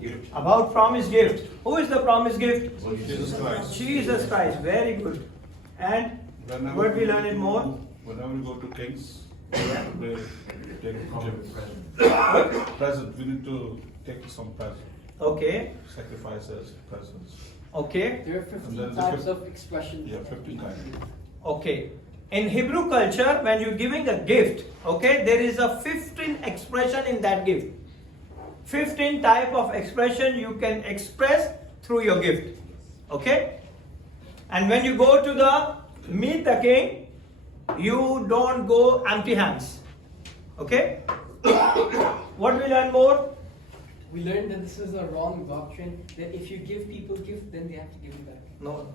Gift. About promised gift. Who is the promised gift? Jesus Christ. Jesus Christ. Very good. And what we learn it more? Whenever we go to Kings, Yeah. we take present. We need to take some present. Okay. Sacrifices, presents. Okay. There are And 15 then the types fif- of expression. Yeah, 15 times. Okay. In Hebrew culture, when you're giving a gift, okay, there is a 15 expression in that gift. 15 type of expression you can express through your gift. Okay? And when you go to the meet the king, you don't go empty hands. Okay? What we learn more? We learned that this is a wrong doctrine, that if you give people gift, then they have to give you back. No,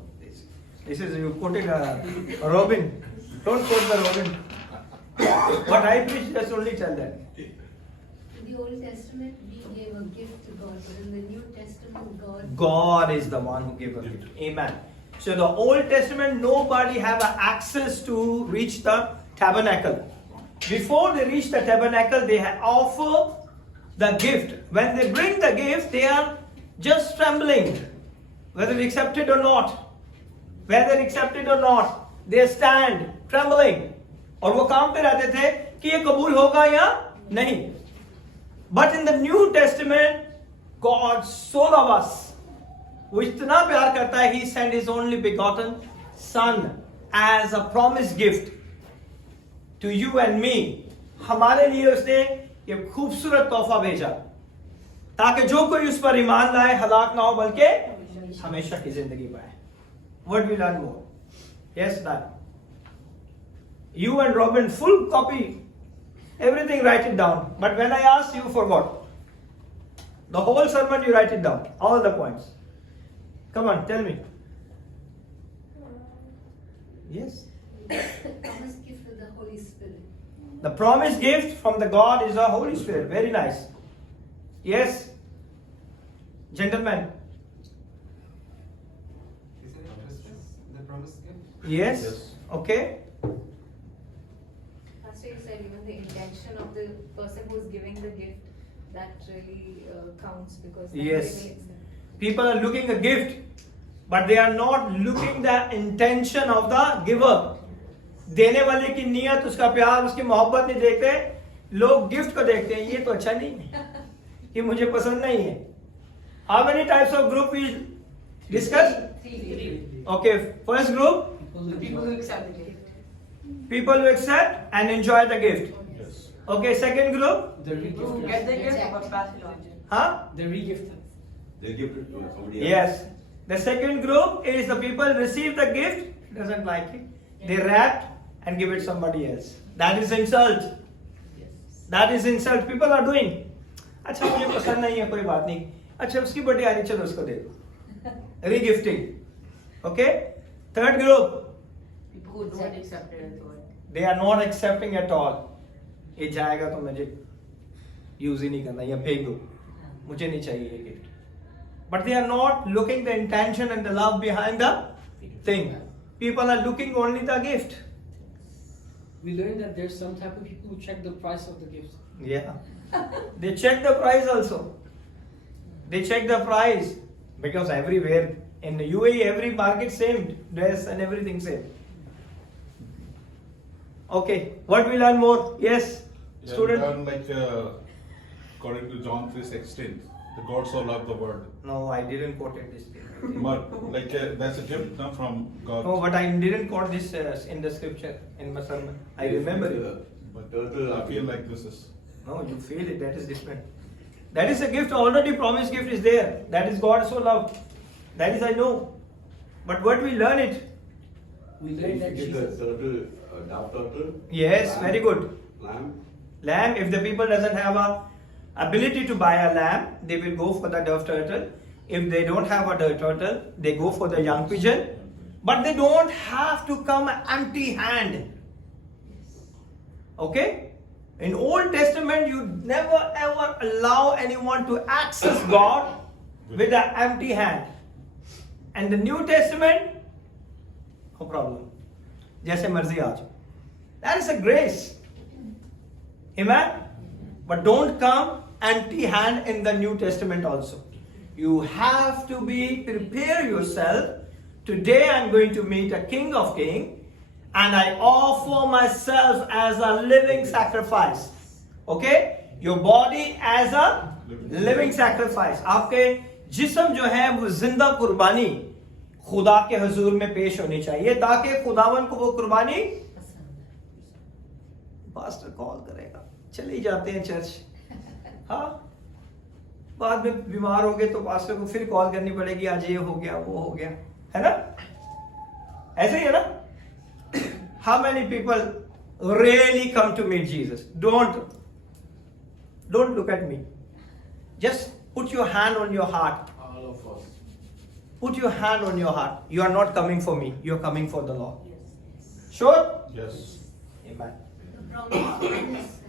this is you quoted Robin. Don't quote the Robin. What I preach, just only tell that. In the Old Testament, we gave a gift to God, but in the New Testament, God is the one who gave a gift. Amen. So the Old Testament, nobody have access to reach the tabernacle. Before they reach the tabernacle, they offer the gift. When they bring the gift, they are just trembling, whether they accept it or not. Whether accepted or not, they stand trembling. और वो काम पे रहते थे कि ये कबूल होगा या नहीं. But in the New Testament, God so loves us. वो इतना प्यार करता है, He sent His only begotten Son as a promised gift to you and me. हमारे लिए उसने ये खूबसूरत तोहफा भेजा ताकि जो कोई उस पर ईमान लाए हलाक ना हो बल्कि हमेशा की जिंदगी पाए. What we learn more? Yes, done. You and Robin, full copy. Everything write it down. But when I asked, you forgot. The whole sermon you write it down. All the points. Come on, tell me. Yes. promised gift of the Holy Spirit. The promised gift from the God is the Holy Spirit. Very nice. Yes. Gentlemen. Is it Christmas, the promised gift? Yes. Yes. Okay. Pastor, you said even the intention of the person who's giving the gift, that really counts because then Yes. they will accept. People are looking a gift, but they are not looking the intention of the giver. देने वाले की नियत, उसका प्यार, उसकी मोहब्बत नहीं देखते. लोग गिफ्ट को देखते हैं, ये तो अच्छा नहीं है, ये मुझे पसंद नहीं है. How many types of group we discuss? Three. Okay, first group, People who accept the gift. people who accept and enjoy the gift. Yes. Okay, second group, The Who regifters. get the gift but pass it on. huh? The regifters. They give it to somebody else. Yes. The second group is the people receive the gift, doesn't like it, they wrap and give it somebody else. That is insult. That is insult. People are doing. अच्छा मुझे पसंद नहीं है, कोई बात नहीं. अच्छा उसकी बर्थडे आ रही, चलो उसको दे दो. Regifting. Okay. Third group, People who don't accept it at all. they are not accepting at all. ये जाएगा तो मुझे यूज ही नहीं करना, या फेंक दो, मुझे नहीं चाहिए ये gift. But they are not looking the intention and the love behind the thing. People are looking only the gift. We learned that there's some type of people who check the price of the gifts. Yeah. They check the price also. They check the price because everywhere in the UAE every market same dress and everything same. Okay, what we learn more? Yes, Yeah, student. we learn like according to John 3:16, the God so loved the world. No, I didn't quote it this. But like that's a gift now from God. No, but I didn't quote this in the scripture in my sermon. I remember it. But Turtle. I feel like this is. No, you feel it. That is different. That is a gift. Already promised gift is there. That is God so loved. That is I know. But what we learn it. We learned that Get the Jesus. turtle, dove turtle. Yes, lamb, very good. Lamb. Lamb. If the people doesn't have a ability to buy a lamb, they will go for the dove turtle. If they don't have a dove turtle, they go for the young pigeon. But they don't have to come empty hand. Okay? In Old Testament, you never ever allow anyone to access God with an empty hand. And the New Testament, no problem. जैसे मर्जी आ जाओ. That is a grace. Amen? But don't come empty hand in the New Testament also. You have to prepare yourself. Today I'm going to meet a King of Kings, and I offer myself as a living sacrifice. Okay? Your body as a living sacrifice. आपके जिस्म जो है वो जिंदा कुर्बानी खुदा के हुजूर में पेश होनी चाहिए, ताकि खुदावन को वो कुर्बानी पास्टर कॉल करेगा, चले जाते हैं चर्च। हाँ, बाद में बीमार हो गए तो पास्टर को फिर कॉल करनी पड़ेगी, आज ये हो गया वो हो गया, है ना? ऐसे ही है ना? How many people really come to meet Jesus? Don't look at me. Just put your hand on your heart. All of us. Put your hand on your heart. You are not coming for me. You are coming for the Lord. Sure? Yes. Amen. The promise is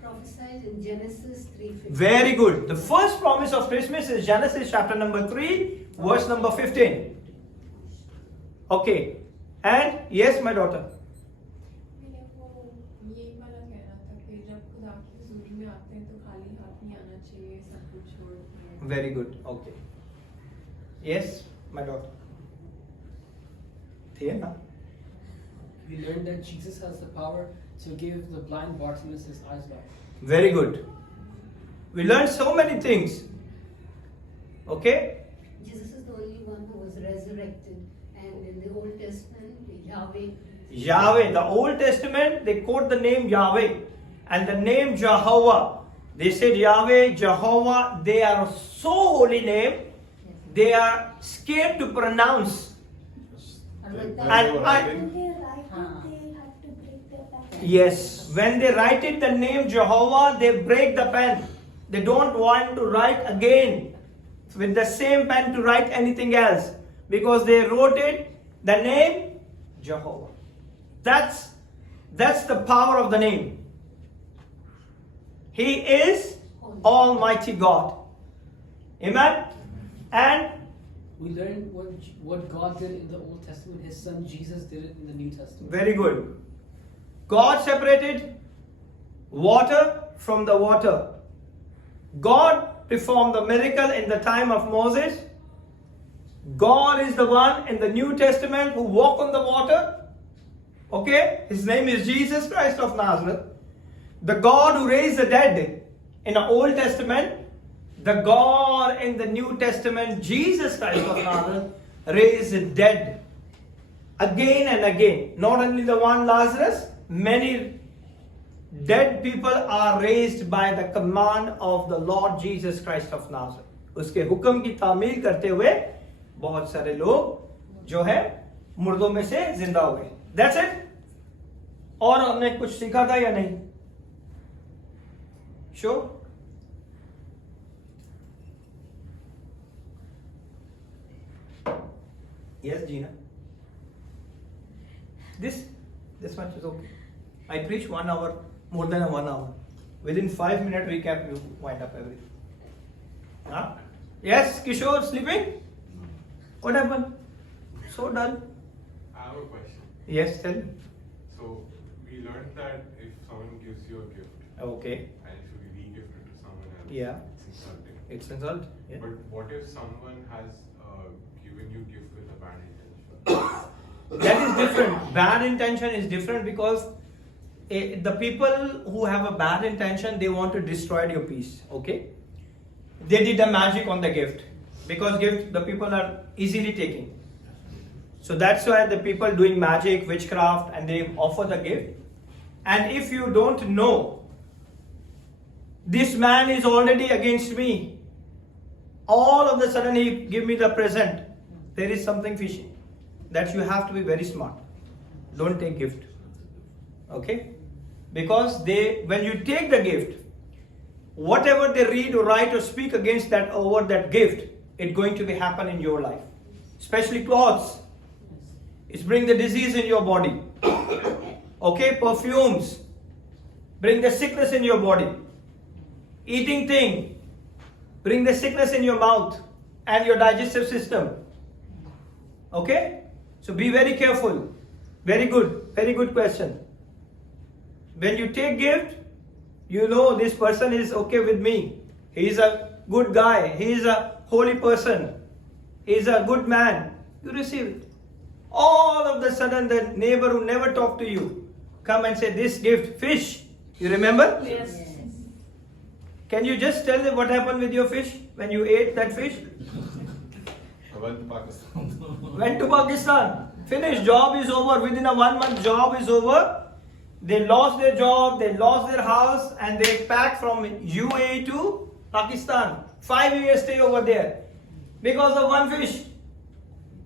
prophesied in Genesis 3:15. Very good. The first promise of Christmas is Genesis chapter number 3, verse number 15. Okay. And yes, my daughter. मैंने वो यही वाला कह रहा था कि जब खुदा की हुजूरी में आते हैं तो खाली हाथ नहीं आना चाहिए, सब कुछ छोड़ के। Very good. Okay. Yes, my daughter. थी ना? We learned that Jesus has the power to give the blind Bartimaeus his eyes back. Very good. We learned so many things. Okay? Jesus is the only one who was resurrected, and in the Old Testament, Yahweh. Yahweh. The Old Testament, they quote the name Yahweh and the name Jehovah. They said Yahweh, Jehovah, they are so holy name, they are scared to pronounce. And Yes, when they write it the name Jehovah, they break the pen. They don't want to write again with the same pen to write anything else, because they wrote it the name Jehovah. That's the power of the name. He is Almighty God. Amen. And We learned what God did in the Old Testament. His son Jesus did it in the New Testament. very good. God separated water from the water. God performed the miracle in the time of Moses. God is the one in the New Testament who walked on the water. Okay? His name is Jesus Christ of Nazareth. The God who raised the dead in the Old Testament. The God in the New Testament, Jesus Christ of Nazareth, raised the dead again and again. Not only the one Lazarus, many dead people are raised by the command of the Lord Jesus Christ of Nazareth. उसके हुक्म की तामील करते हुए बहुत सारे लोग जो है मुर्दों में से जिंदा हो गए. That's it. और हमने कुछ सीखा था या नहीं? Sure? Yes, Gina. This much is okay. I preach 1 hour, more than 1 hour. Within 5 minute recap, you wind up everything. Huh? Yes, Kishore, sleeping? What happened? So dull. I have a question. Yes, tell me. So we learned that if someone gives you a gift Okay. and if you re-gift it to someone else, Yeah. it's insulting. It's insult. Yeah. But what if someone has given you gift with a bad intention? That is different. Bad intention is different, because the people who have a bad intention, they want to destroy your peace. Okay? They did the magic on the gift, because gift the people are easily taking. So that's why the people doing magic, witchcraft, and they offer the gift. And if you don't know, this man is already against me, all of a sudden he give me the present, there is something fishy. That you have to be very smart. Don't take gift. Okay? Because when you take the gift, whatever they read or write or speak against that over that gift, it's going to be happen in your life. Especially clothes. It's bring the disease in your body. Okay? Perfumes bring the sickness in your body. Eating thing bring the sickness in your mouth and your digestive system. Okay? So be very careful. Very good question. When you take gift, you know this person is okay with me. He is a good guy, he is a holy person, he is a good man, you receive it. All of the sudden, the neighbor who never talked to you come and say, this gift, fish. You remember? Yes. Can you just tell them what happened with your fish when you ate that fish? I went to Pakistan. Went to Pakistan. Finished. Job is over. Within a 1 month, job is over. They lost their job, they lost their house, and they packed from UAE to Pakistan. 5 years stay over there because of one fish.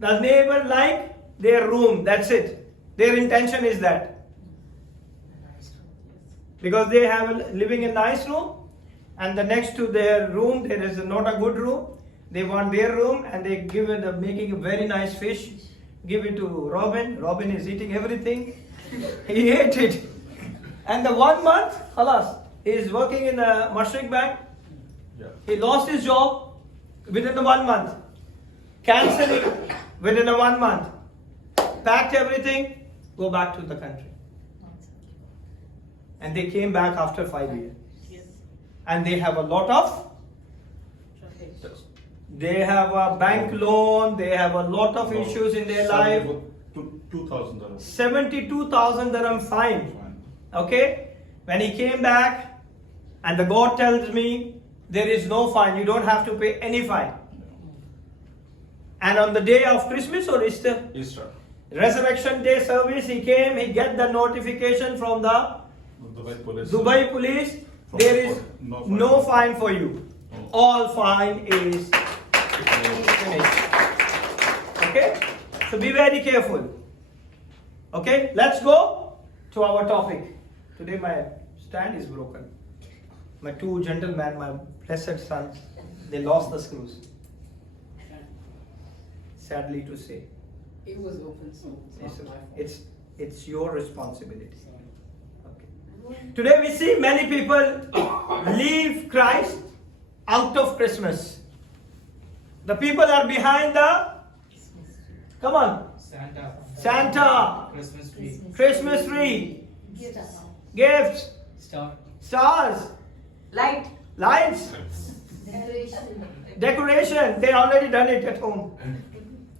The neighbor liked their room. That's it. Their intention is that. Because they have living in a nice room, and the next to their room there is not a good room. They want their room, and they give it making a very nice fish. Give it to Robin. Robin is eating everything. He ate it. And the 1 month, halas, he is working in a Mashrik bank. Yeah. He lost his job within the 1 month. Cancelling within a 1 month. Packed everything, go back to the country. And they came back after 5 years. And they have a lot of, they have a bank loan, they have a lot of issues in their life. 2,000 dirhams. 72,000 dirham fine. Okay? When he came back, and the God tells me, there is no fine, you don't have to pay any fine. And on the day of Christmas or Easter, Easter. Resurrection Day service, he came, he get the notification from the Dubai police. Dubai police, there is no fine for you. All fine is finished. Okay? So be very careful. Okay? Let's go to our topic. Today my stand is broken. My two gentlemen, my blessed sons, they lost the screws. Sadly to say. It was open, so it's not my fault. It's your responsibility. Okay. Today we see many people leave Christ out of Christmas. The people are behind the, come on, Santa, Christmas tree, gifts, stars, lights, decoration. They already done it at home.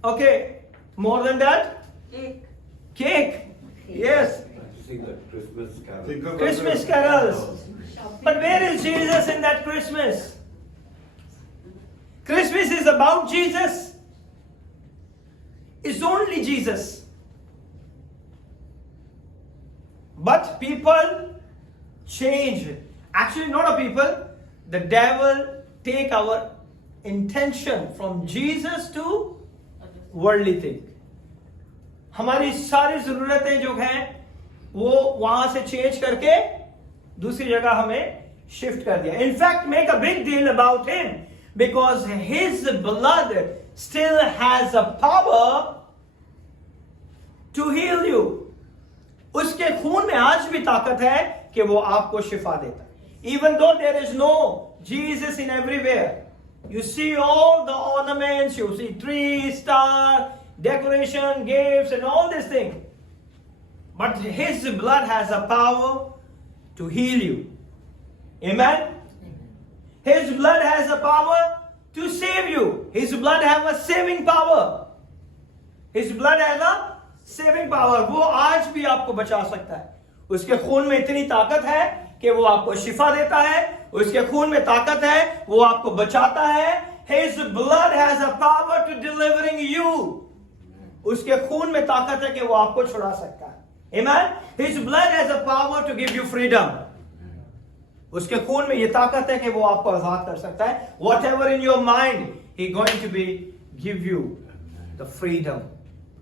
Okay, more than that, cake. Yes, Sing the Christmas carol. Christmas carols. But where is Jesus in that Christmas? Christmas is about Jesus. It's only Jesus. But people change. Actually, not a people. The devil take our intention from Jesus to worldly thing. हमारी सारी जरूरतें जो हैं वो वहां से change करके दूसरी जगह हमें शिफ्ट कर दिया. In fact, make a big deal about him because his blood still has a power to heal you. उसके खून में आज भी ताकत है कि वो आपको शिफा देता है. Even though there is no Jesus in everywhere, you see all the ornaments, you see trees, star, decoration, gifts, and all these things. But his blood has a power to heal you. Amen? His blood has a power to save you. His blood has a saving power. His blood has a saving power. वो आज भी आपको बचा सकता है. उसके खून में इतनी ताकत है कि वो आपको शिफा देता है. उसके खून में ताकत है, वो आपको बचाता है. His blood has a power to delivering you. उसके खून में ताकत है कि वो आपको छुड़ा सकता है. Amen? His blood has a power to give you freedom. उसके खून में ये ताकत है कि वो आपको आजाद कर सकता है. Whatever in your mind, He going to be give you the freedom.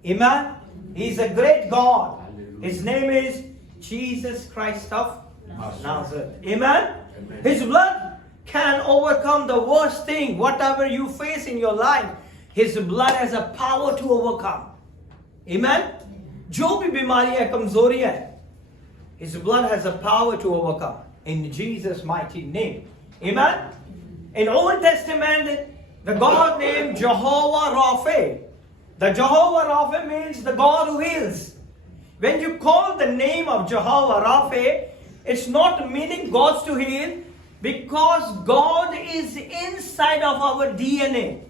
Amen? He is a great God. His name is Jesus Christ of Nazareth. Amen? His blood can overcome the worst thing, whatever you face in your life. His blood has a power to overcome. Amen? जो भी बीमारी है, कमजोरी है, His blood has a power to overcome. In Jesus' mighty name. Amen? In Old Testament, the God named Jehovah Rapha. The Jehovah Rapha means the God who heals. When you call the name of Jehovah Rapha, it's not meaning God's to heal. Because God is inside of our DNA.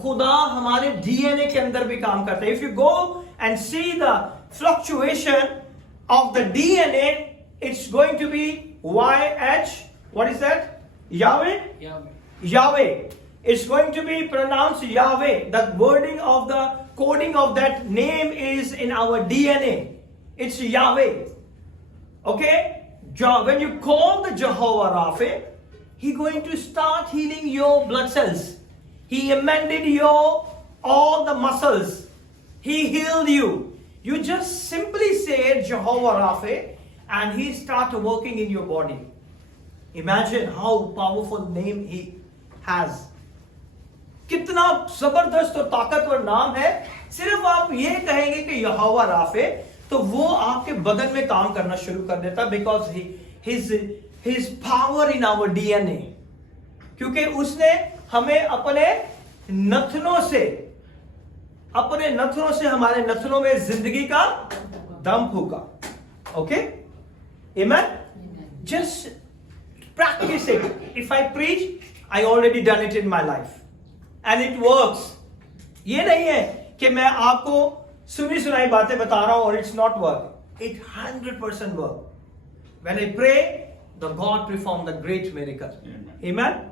खुदा हमारे DNA के अंदर भी काम करता है. If you go and see the fluctuation of the DNA, it's going to be YH. What is that? Yahweh? Yeah. Yahweh. It's going to be pronounced Yahweh. The wording of the coding of that name is in our DNA. It's Yahweh. Okay? When you call the Jehovah Rapha, He going to start healing your blood cells. He amended your all the muscles. He healed you. You just simply say Jehovah Rapha and He start working in your body. Imagine how powerful name He has. कितना जबरदस्त और ताकतवर नाम है. सिर्फ आप ये कहेंगे कि यहोवा राफे, तो वो आपके बदन में काम करना शुरू कर देता. Because his power in our DNA. क्योंकि उसने हमें अपने नथनों से हमारे नथनों में जिंदगी का दम फूका. Okay? Amen? Just practice it. If I preach, I already done it in my life. And it works. ये नहीं है कि मैं आपको सुनी सुनाई बातें बता रहा हूं और it's not work. It 100% work. When I pray, the God perform the great miracle. Amen?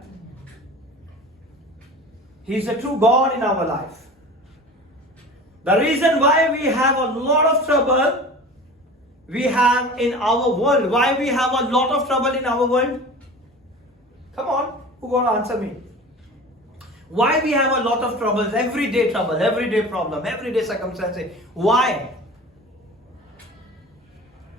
He is a true God in our life. The reason why we have a lot of trouble we have in our world. Why we have a lot of trouble in our world? Come on, who gonna answer me? Why we have a lot of troubles, everyday trouble, everyday problem, everyday circumstances? Why?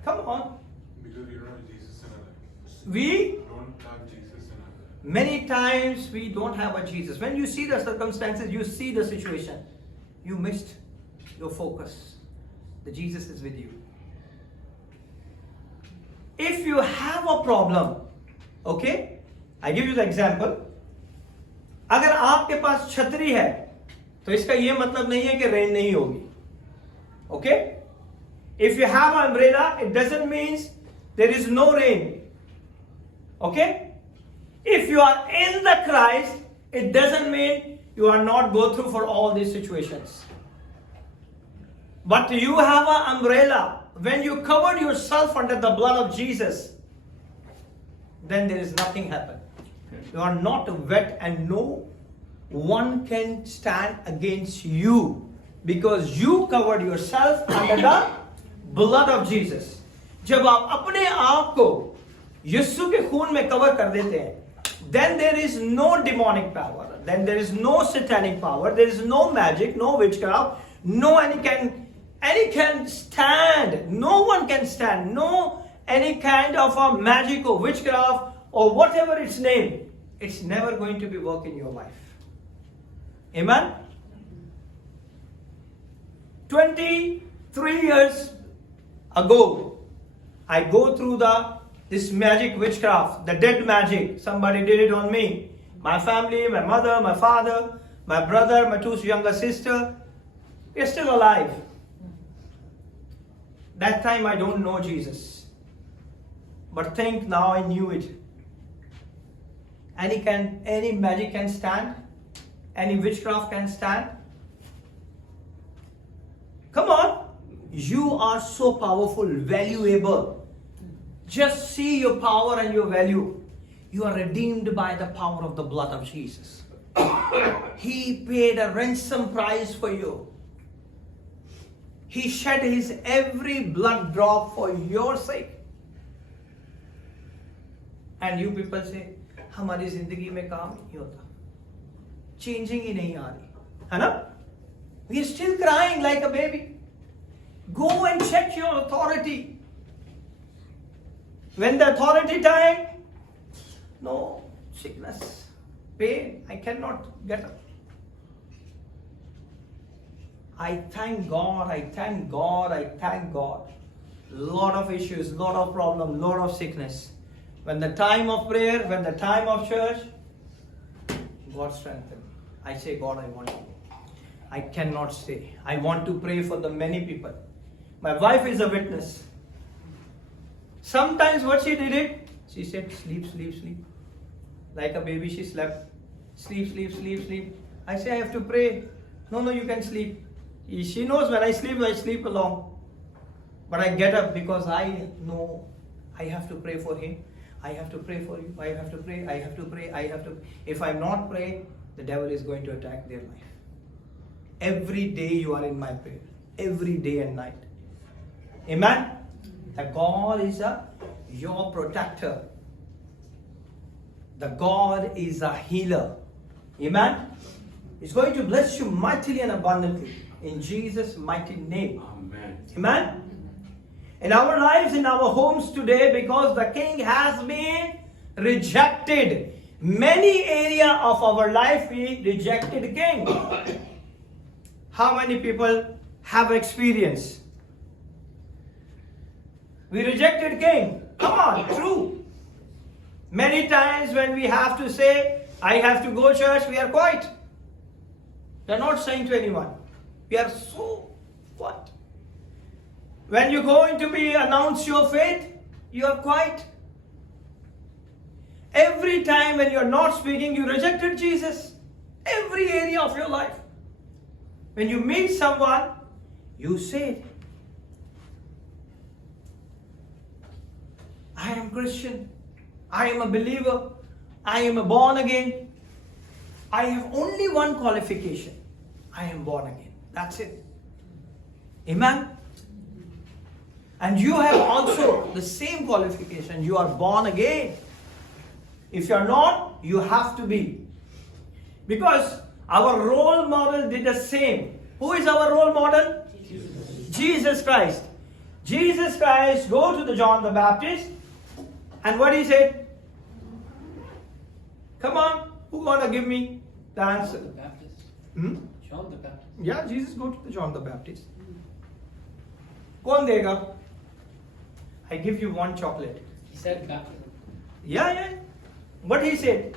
Come on. Because we don't have Jesus in our life. We Don't have Jesus in our life. many times we don't have a Jesus. When you see the circumstances, you see the situation, you missed your focus. The Jesus is with you. If you have a problem, okay, I give you the example. अगर आपके पास छतरी है तो इसका ये मतलब नहीं है कि रेन नहीं होगी. Okay? If you have an umbrella, it doesn't mean there is no rain. Okay? If you are in the Christ, it doesn't mean you are not go through for all these situations. But you have an umbrella. When you covered yourself under the blood of Jesus, then there is nothing happen. You are not wet and no one can stand against you because you covered yourself under the blood of Jesus. जब आप अपने आप को यीशु के खून में cover कर देते हैं, then there is no demonic power, then there is no satanic power, there is no magic, no witchcraft, no any can stand, no one can stand, no any kind of a magic or witchcraft or whatever its name, it's never going to be work in your life. Amen? 23 years ago, I go through this magic witchcraft, the dead magic. Somebody did it on me. My family, my mother, my father, my brother, my two younger sister, we're still alive. That time I don't know Jesus. But think now I knew it. Any magic can stand? Any witchcraft can stand? Come on. You are so powerful, valuable. Just see your power and your value. You are redeemed by the power of the blood of Jesus. He paid a ransom price for you. He shed his every blood drop for your sake. And you people say, हमारी जिंदगी में काम नहीं होता, changing ही नहीं आ रही, है ना? We are still crying like a baby. Go and check your authority. When the authority time, no sickness, pain, I cannot get up. I thank God, I thank God, I thank God. Lot of issues, lot of problems, lot of sickness. When the time of prayer, when the time of church, God strengthen me. I say, God, I want you. I cannot stay. I want to pray for the many people. My wife is a witness. Sometimes what she did it, she said, sleep, sleep, sleep. Like a baby, she slept. Sleep, sleep, sleep, sleep. I say, I have to pray. No, you can sleep. She knows when I sleep along. But I get up because I know I have to pray for him. I have to pray for you. I have to pray. I have to pray. I have to. If I'm not praying, the devil is going to attack their life. Every day you are in my prayer. Every day and night. Amen? That God is your protector. The God is a healer. Amen? He's going to bless you mightily and abundantly. In Jesus' mighty name. Amen. Amen? In our lives, in our homes today, because the king has been rejected. Many area of our life we rejected king. How many people have experience? We rejected king. Come on, true. Many times when we have to say, I have to go church, we are quiet. We are not saying to anyone. We are so what? When you're going to be announce your faith, you are quiet. Every time when you're not speaking, you rejected Jesus. Every area of your life. When you meet someone, you say, I am Christian. I am a believer. I am a born again. I have only one qualification. I am born again. That's it. Amen. And you have also the same qualification. You are born again. If you are not, you have to be. Because our role model did the same. Who is our role model? Jesus Christ. Jesus Christ go to the John the Baptist. And what he said? Come on, who gonna give me the answer? John the Baptist. John the Baptist. Yeah, Jesus go to the John the Baptist. Kaun dega? I give you one chocolate. He said baptism. Yeah. What he said?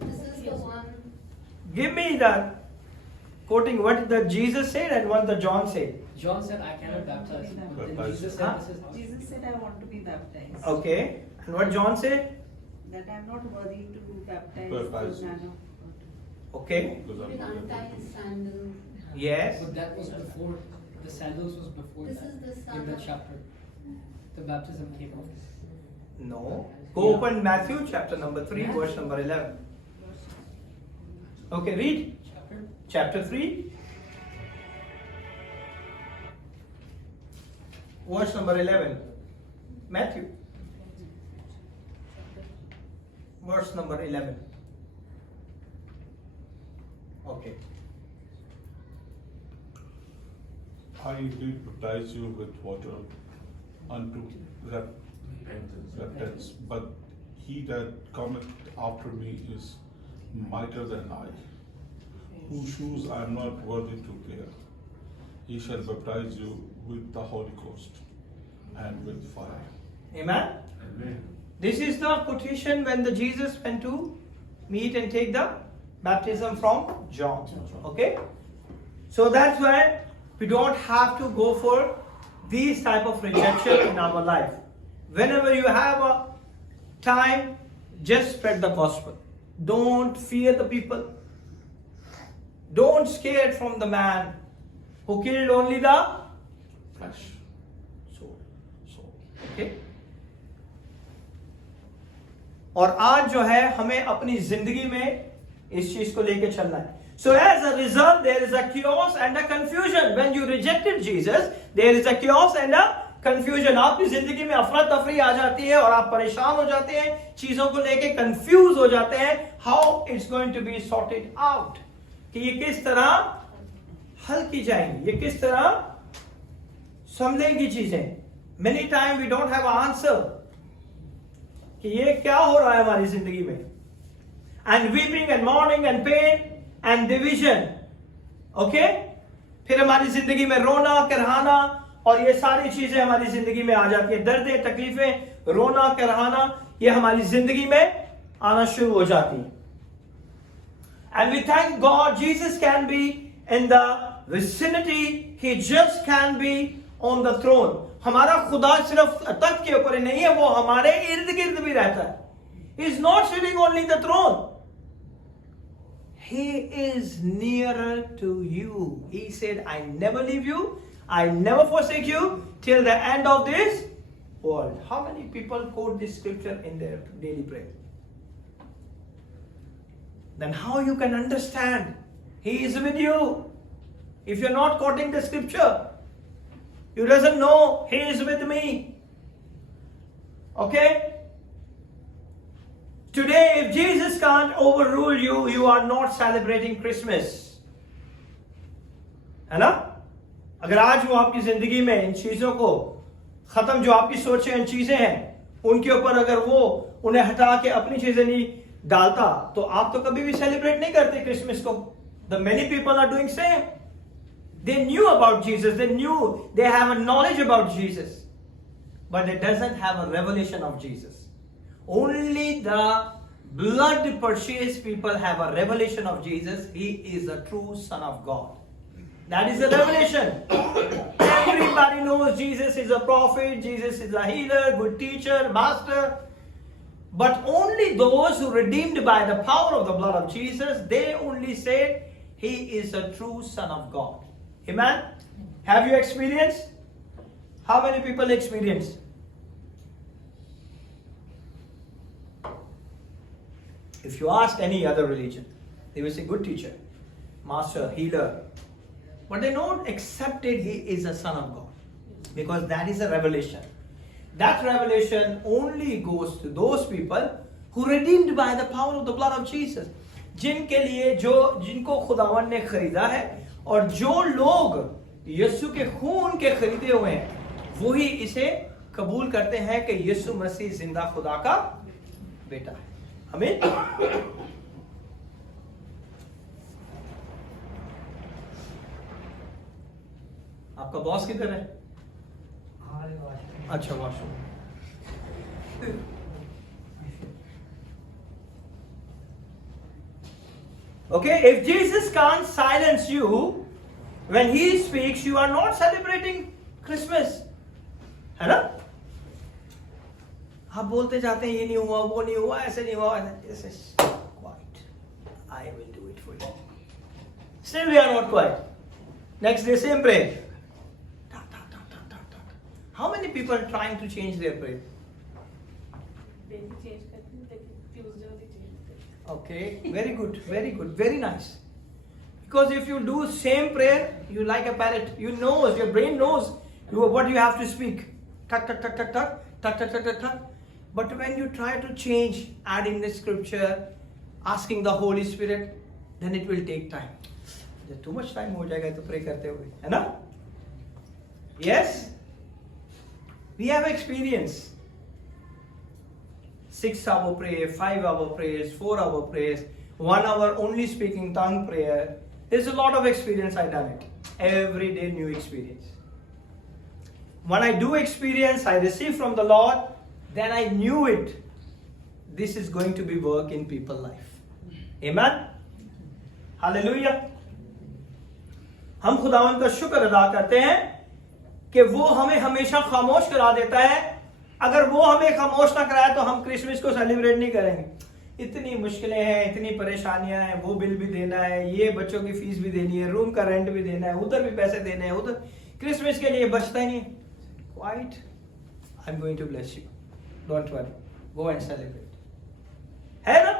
This is the one. Give me the quoting what the Jesus said and what the John said. John said, I cannot baptize. Then Baptize. Jesus Huh? said, this is how. Jesus said, I want to be baptized. Okay. And what John said? That I am not worthy to baptize Baptize. the man of God. Okay. Because With I'm untied sandals. Yes. But that was before, the sandals was before This that. is the son In that of- chapter. The baptism came off. No. Go open Matthew chapter number 3, verse number 11. Okay, read. Chapter? Chapter 3. Verse number 11. Matthew. Verse number 11. Okay. I did baptize you with water unto repentance, but he that cometh after me is mightier than I, whose shoes I am not worthy to bear. He shall baptize you with the Holy Ghost and with fire. Amen. Amen. This is the quotation when the Jesus went to meet and take the baptism from John. Okay? So that's why we don't have to go for these type of rejection in our life. Whenever you have a time, just spread the gospel. Don't fear the people. Don't scare from the man who killed only the Flesh. soul. Soul. Okay? और आज जो है हमें अपनी जिंदगी में इस चीज को लेके चलना है. So as a result, there is a chaos and a confusion. When you rejected Jesus, there is a chaos and a confusion. आपकी जिंदगी में अफरा तफरी आ जाती है और आप परेशान हो जाते हैं, चीजों को लेके कंफ्यूज हो जाते हैं. How it's going to be sorted out? कि ये किस तरह हल की जाएंगी, ये किस तरह समझेंगी चीजें. Many times we don't have an answer कि ये क्या हो रहा है हमारी जिंदगी में. And weeping and mourning and pain and division. Okay? फिर हमारी जिंदगी में रोना करहाना और ये सारी चीजें हमारी जिंदगी में आ जाती है. दर्द तकलीफें, रोना करहाना, ये हमारी जिंदगी में आना शुरू हो जाती है. And we thank God Jesus can be in the vicinity. He just can be on the throne. हमारा खुदा सिर्फ तख्त के ऊपर ही नहीं है, वो हमारे इर्द गिर्द भी रहता है. He's not sitting only in the throne. He is nearer to you. He said, I never leave you, I never forsake you till the end of this world. How many people quote this scripture in their daily prayer? Then how you can understand He is with you? If you're not quoting the scripture, you doesn't know He is with me. Okay? Today, if Jesus can't overrule you, you are not celebrating Christmas. है ना? अगर आज वो आपकी जिंदगी में इन चीजों को खत्म, जो आपकी सोचें इन चीजें हैं, उनके ऊपर अगर वो उन्हें हटा के अपनी चीजें नहीं डालता, तो आप तो कभी भी सेलिब्रेट नहीं करते क्रिसमस को. The many people are doing same. They knew about Jesus. They knew, they have a knowledge about Jesus. But it doesn't have a revelation of Jesus. Only the blood purchased people have a revelation of Jesus. He is the true Son of God. That is the revelation. Everybody knows Jesus is a prophet, Jesus is a healer, good teacher, master. But only those who redeemed by the power of the blood of Jesus, they only say He is a true Son of God. Amen? Have you experienced? How many people experience? If you ask any other religion, they will say good teacher, master, healer. But they don't accept it, He is a Son of God. Because that is a revelation. That revelation only goes to those people who redeemed by the power of the blood of Jesus. जिनके लिए जिनको खुदावन ने खरीदा है, और जो लोग यीशु के खून के खरीदे हुए हैं, वही इसे कबूल करते हैं कि यीशु मसीह जिंदा खुदा का बेटा है. आमीन. आपका बॉस किधर है? अच्छा, washroom. Okay, if Jesus can't silence you when He speaks, you are not celebrating Christmas. है ना? आप बोलते जाते हैं ये नहीं हुआ, वो नहीं हुआ, ऐसे नहीं हुआ, ऐसे. This is quiet. I will do it for you. Still we are not quiet. Next day same prayer. How many people are trying to change their prayer? Okay, very good, very nice. Because if you do same prayer, you like a parrot. You know, your brain knows what you have to speak. Tuck, tuck, tuck, tuck, tuck, tuck, tuck, tuck, tuck, tuck. But when you try to change, adding the scripture, asking the Holy Spirit, then it will take time. Too much time हो जाएगा तो pray करते हुए, है ना? Yes? We have experience. 6-hour prayer, 5-hour prayers, 4-hour prayers, 1 hour only speaking tongue prayer. There's a lot of experience. I've done it. Every day new experience. When I do experience, I receive from the Lord, then I knew it. This is going to be work in people's life. Amen? Hallelujah. हम खुदावन का शुक्र अदा करते हैं कि वो हमें हमेशा खामोश करा देता है. अगर वो हमें खामोश ना कराए तो हम क्रिसमस को सेलिब्रेट नहीं करेंगे. इतनी मुश्किलें हैं, इतनी परेशानियां हैं, वो बिल भी देना है, ये बच्चों की फीस भी देनी है, रूम का रेंट भी देना है, उधर भी पैसे देने हैं, उधर क्रिसमस के लिए बचता ही नहीं. Quiet. I'm going to bless you. Don't worry. Go and celebrate. है ना?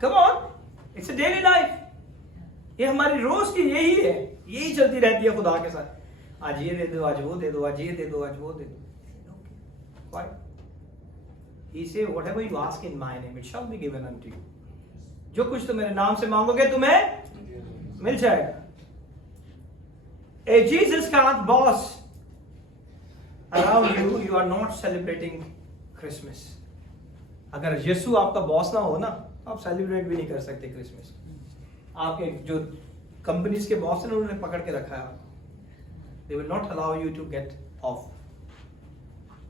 Come on. It's a daily life. ये हमारी रोज की यही है, यही चलती रहती है खुदा के साथ. आज ये दे दो, आज वो दे दो, आज ये दे दो, आज वो दे दो. Why? He said, whatever you ask in my name, it shall be given unto you. जो कुछ तुम मेरे नाम से मांगोगे तुम्हें मिल जाएगा. If Jesus can't boss around you, you are not celebrating Christmas. अगर यीशु आपका बॉस ना हो ना, आप सेलिब्रेट भी नहीं कर सकते क्रिसमस. आपके जो कंपनीज के बॉस हैं उन्होंने पकड़ के रखा है. They will not allow you to get off.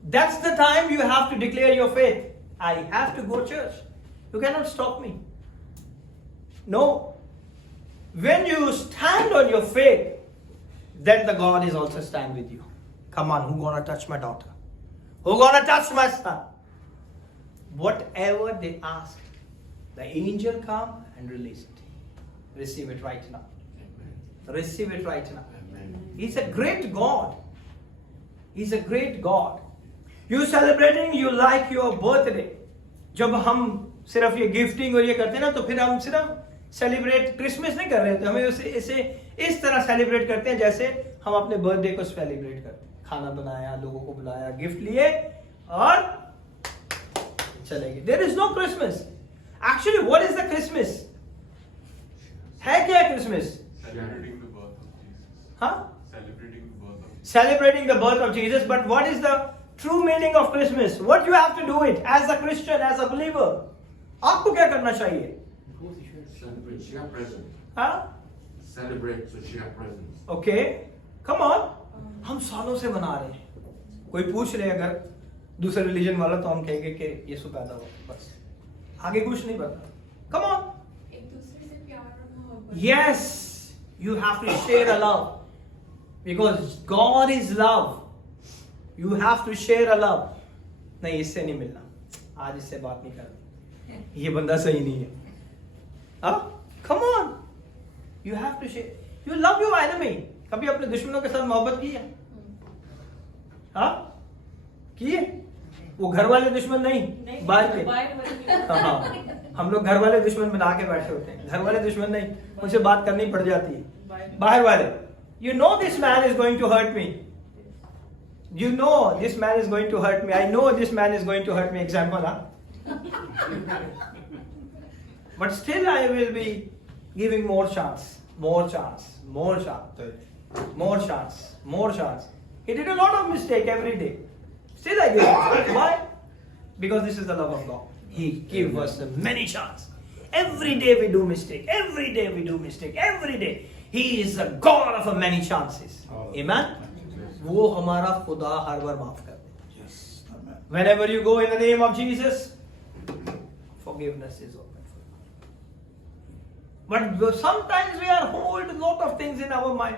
That's the time you have to declare your faith. I have to go to church. You cannot stop me. No. When you stand on your faith, then the God is also stand with you. Come on, who gonna touch my daughter? Who gonna touch my son? whatever they ask, the angel come and release it. Receive it right now. Receive it right now. He's a great God. He's a great God. You celebrating, you like your birthday. जब हम सिर्फ ये gifting और ये करते हैं ना, तो फिर हम सिर्फ सेलिब्रेट क्रिसमस नहीं कर रहे थे, हमें इसे इस तरह सेलिब्रेट करते हैं जैसे हम अपने बर्थडे को सेलिब्रेट करते हैं. खाना बनाया, लोगों को बुलाया, गिफ्ट लिए और चले गए. There is no Christmas. Actually what is the Christmas? है क्या Christmas? Celebrating the birth of Jesus. हाँ? Celebrating the birth of Jesus. Celebrating the birth of Jesus. But what is the true meaning of Christmas? What you have to do it as a Christian, as a believer? आपको क्या करना चाहिए? Celebrate, she got presents. हाँ? Celebrate, so she got presents. Okay, come on. हम सालों से मना रहे हैं. कोई पूछ ले अगर दूसरे रिलीजन वाला, तो हम कहेंगे कि यीशु पैदा हुआ, बस आगे कुछ नहीं पता. Come on. एक दूसरे से प्यार और मोहब्बत. Yes, you have to share a love because God is love. You have to share a love. नहीं, इससे नहीं मिलना, आज इससे बात नहीं करनी, ये बंदा सही नहीं है. Come on, you have to share. You love your enemy. कभी अपने दुश्मनों के साथ मोहब्बत की है? की है? वो घर वाले दुश्मन नहीं, बाहर के. हाँ, हम लोग घर वाले दुश्मन बना के बैठे होते हैं. घर वाले दुश्मन नहीं, उनसे बात करनी पड़ जाती है. बाहर वाले. You know this man is going to hurt me. You know this man is going to hurt me. I know this man is going to hurt me. Example, But still I will be giving more chance. More chance. More chance. More chance. More chance. He did a lot of mistake every day. Still I give him chance. Why? Because this is the love of God. He gives us many chances. Every day we do mistake. Every day we do mistake. Every day. He is a God of many chances. Amen? वो हमारा खुदा हर बार माफ कर दे. Yes, amen. Whenever you go in the name of Jesus, forgiveness is open for you. But sometimes we are hold a lot of things in our mind.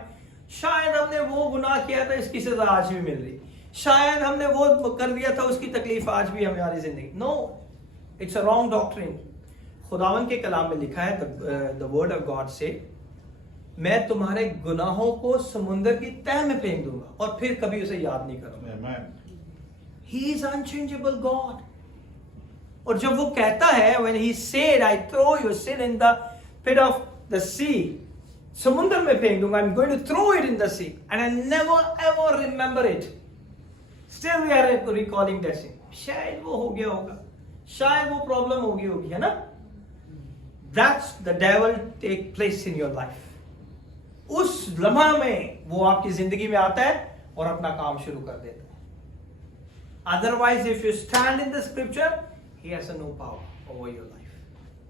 शायद हमने वो गुनाह किया था, इसकी सजा आज भी मिल रही. शायद हमने वो कर दिया था, उसकी तकलीफ आज भी हमारी जिंदगी. No, it's a wrong doctrine. खुदावन के कलाम में लिखा है, the word of God say, मैं तुम्हारे गुनाहों को समुंदर की तह में फेंक दूंगा और फिर कभी उसे याद नहीं करूंगा. Amen. He is unchangeable God. और जब वो कहता है, when he said, I throw your sin in the pit of the sea, समुंदर में फेंक दूंगा, I'm going to throw it in the sea, and I never ever remember it. Still we are recalling that sin. शायद वो हो गया होगा, शायद वो प्रॉब्लम हो गई होगी, है ना? That's the devil take place in your life. उस लम्हा में वो आपकी जिंदगी में आता है और अपना काम शुरू कर देता है. Otherwise, if you stand in the scripture, he has no power over your life.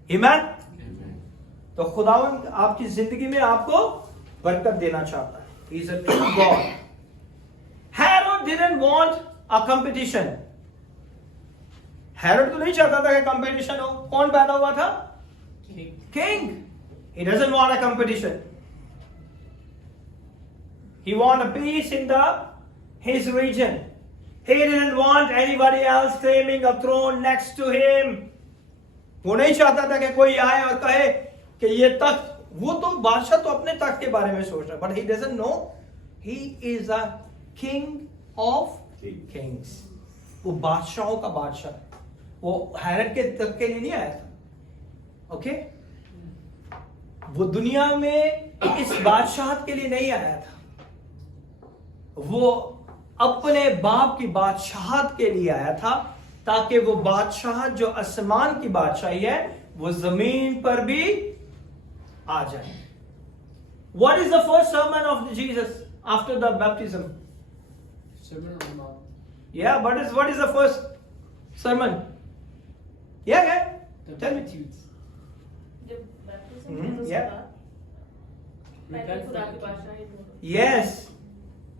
Amen? तो खुदावन आपकी जिंदगी में आपको बरकत देना चाहता है. He is a true God. Herod didn't want a competition. Herod तो नहीं चाहता था कि कंपटीशन हो. कौन पैदा हुआ था? King. He doesn't want a competition. He wanted peace in his region. He didn't want anybody else claiming a throne next to him. वो नहीं चाहता था कि कोई आए और कहे कि ये तख्त, वो तो बादशाह तो अपने तख्त के बारे में सोच रहा है. But he doesn't know he is a king of kings. वो बादशाहों का बादशाह है. वो हैरत के तख्त के लिए नहीं आया था. ओके? वो दुनिया में इस बादशाहत के लिए नहीं आया था. वो अपने बाप की बादशाहत के लिए आया था, ताकि वो बादशाहत जो आसमान की बादशाही है वो जमीन पर भी आ जाए. What is the first sermon of Jesus after the baptism? Sermon on the Mount. Yeah, but what is the first sermon? Yeah. The Tell me. Beatitudes. जब baptism है तो Yeah. उसका पहले खुदा की बादशाही बोलो. Yes.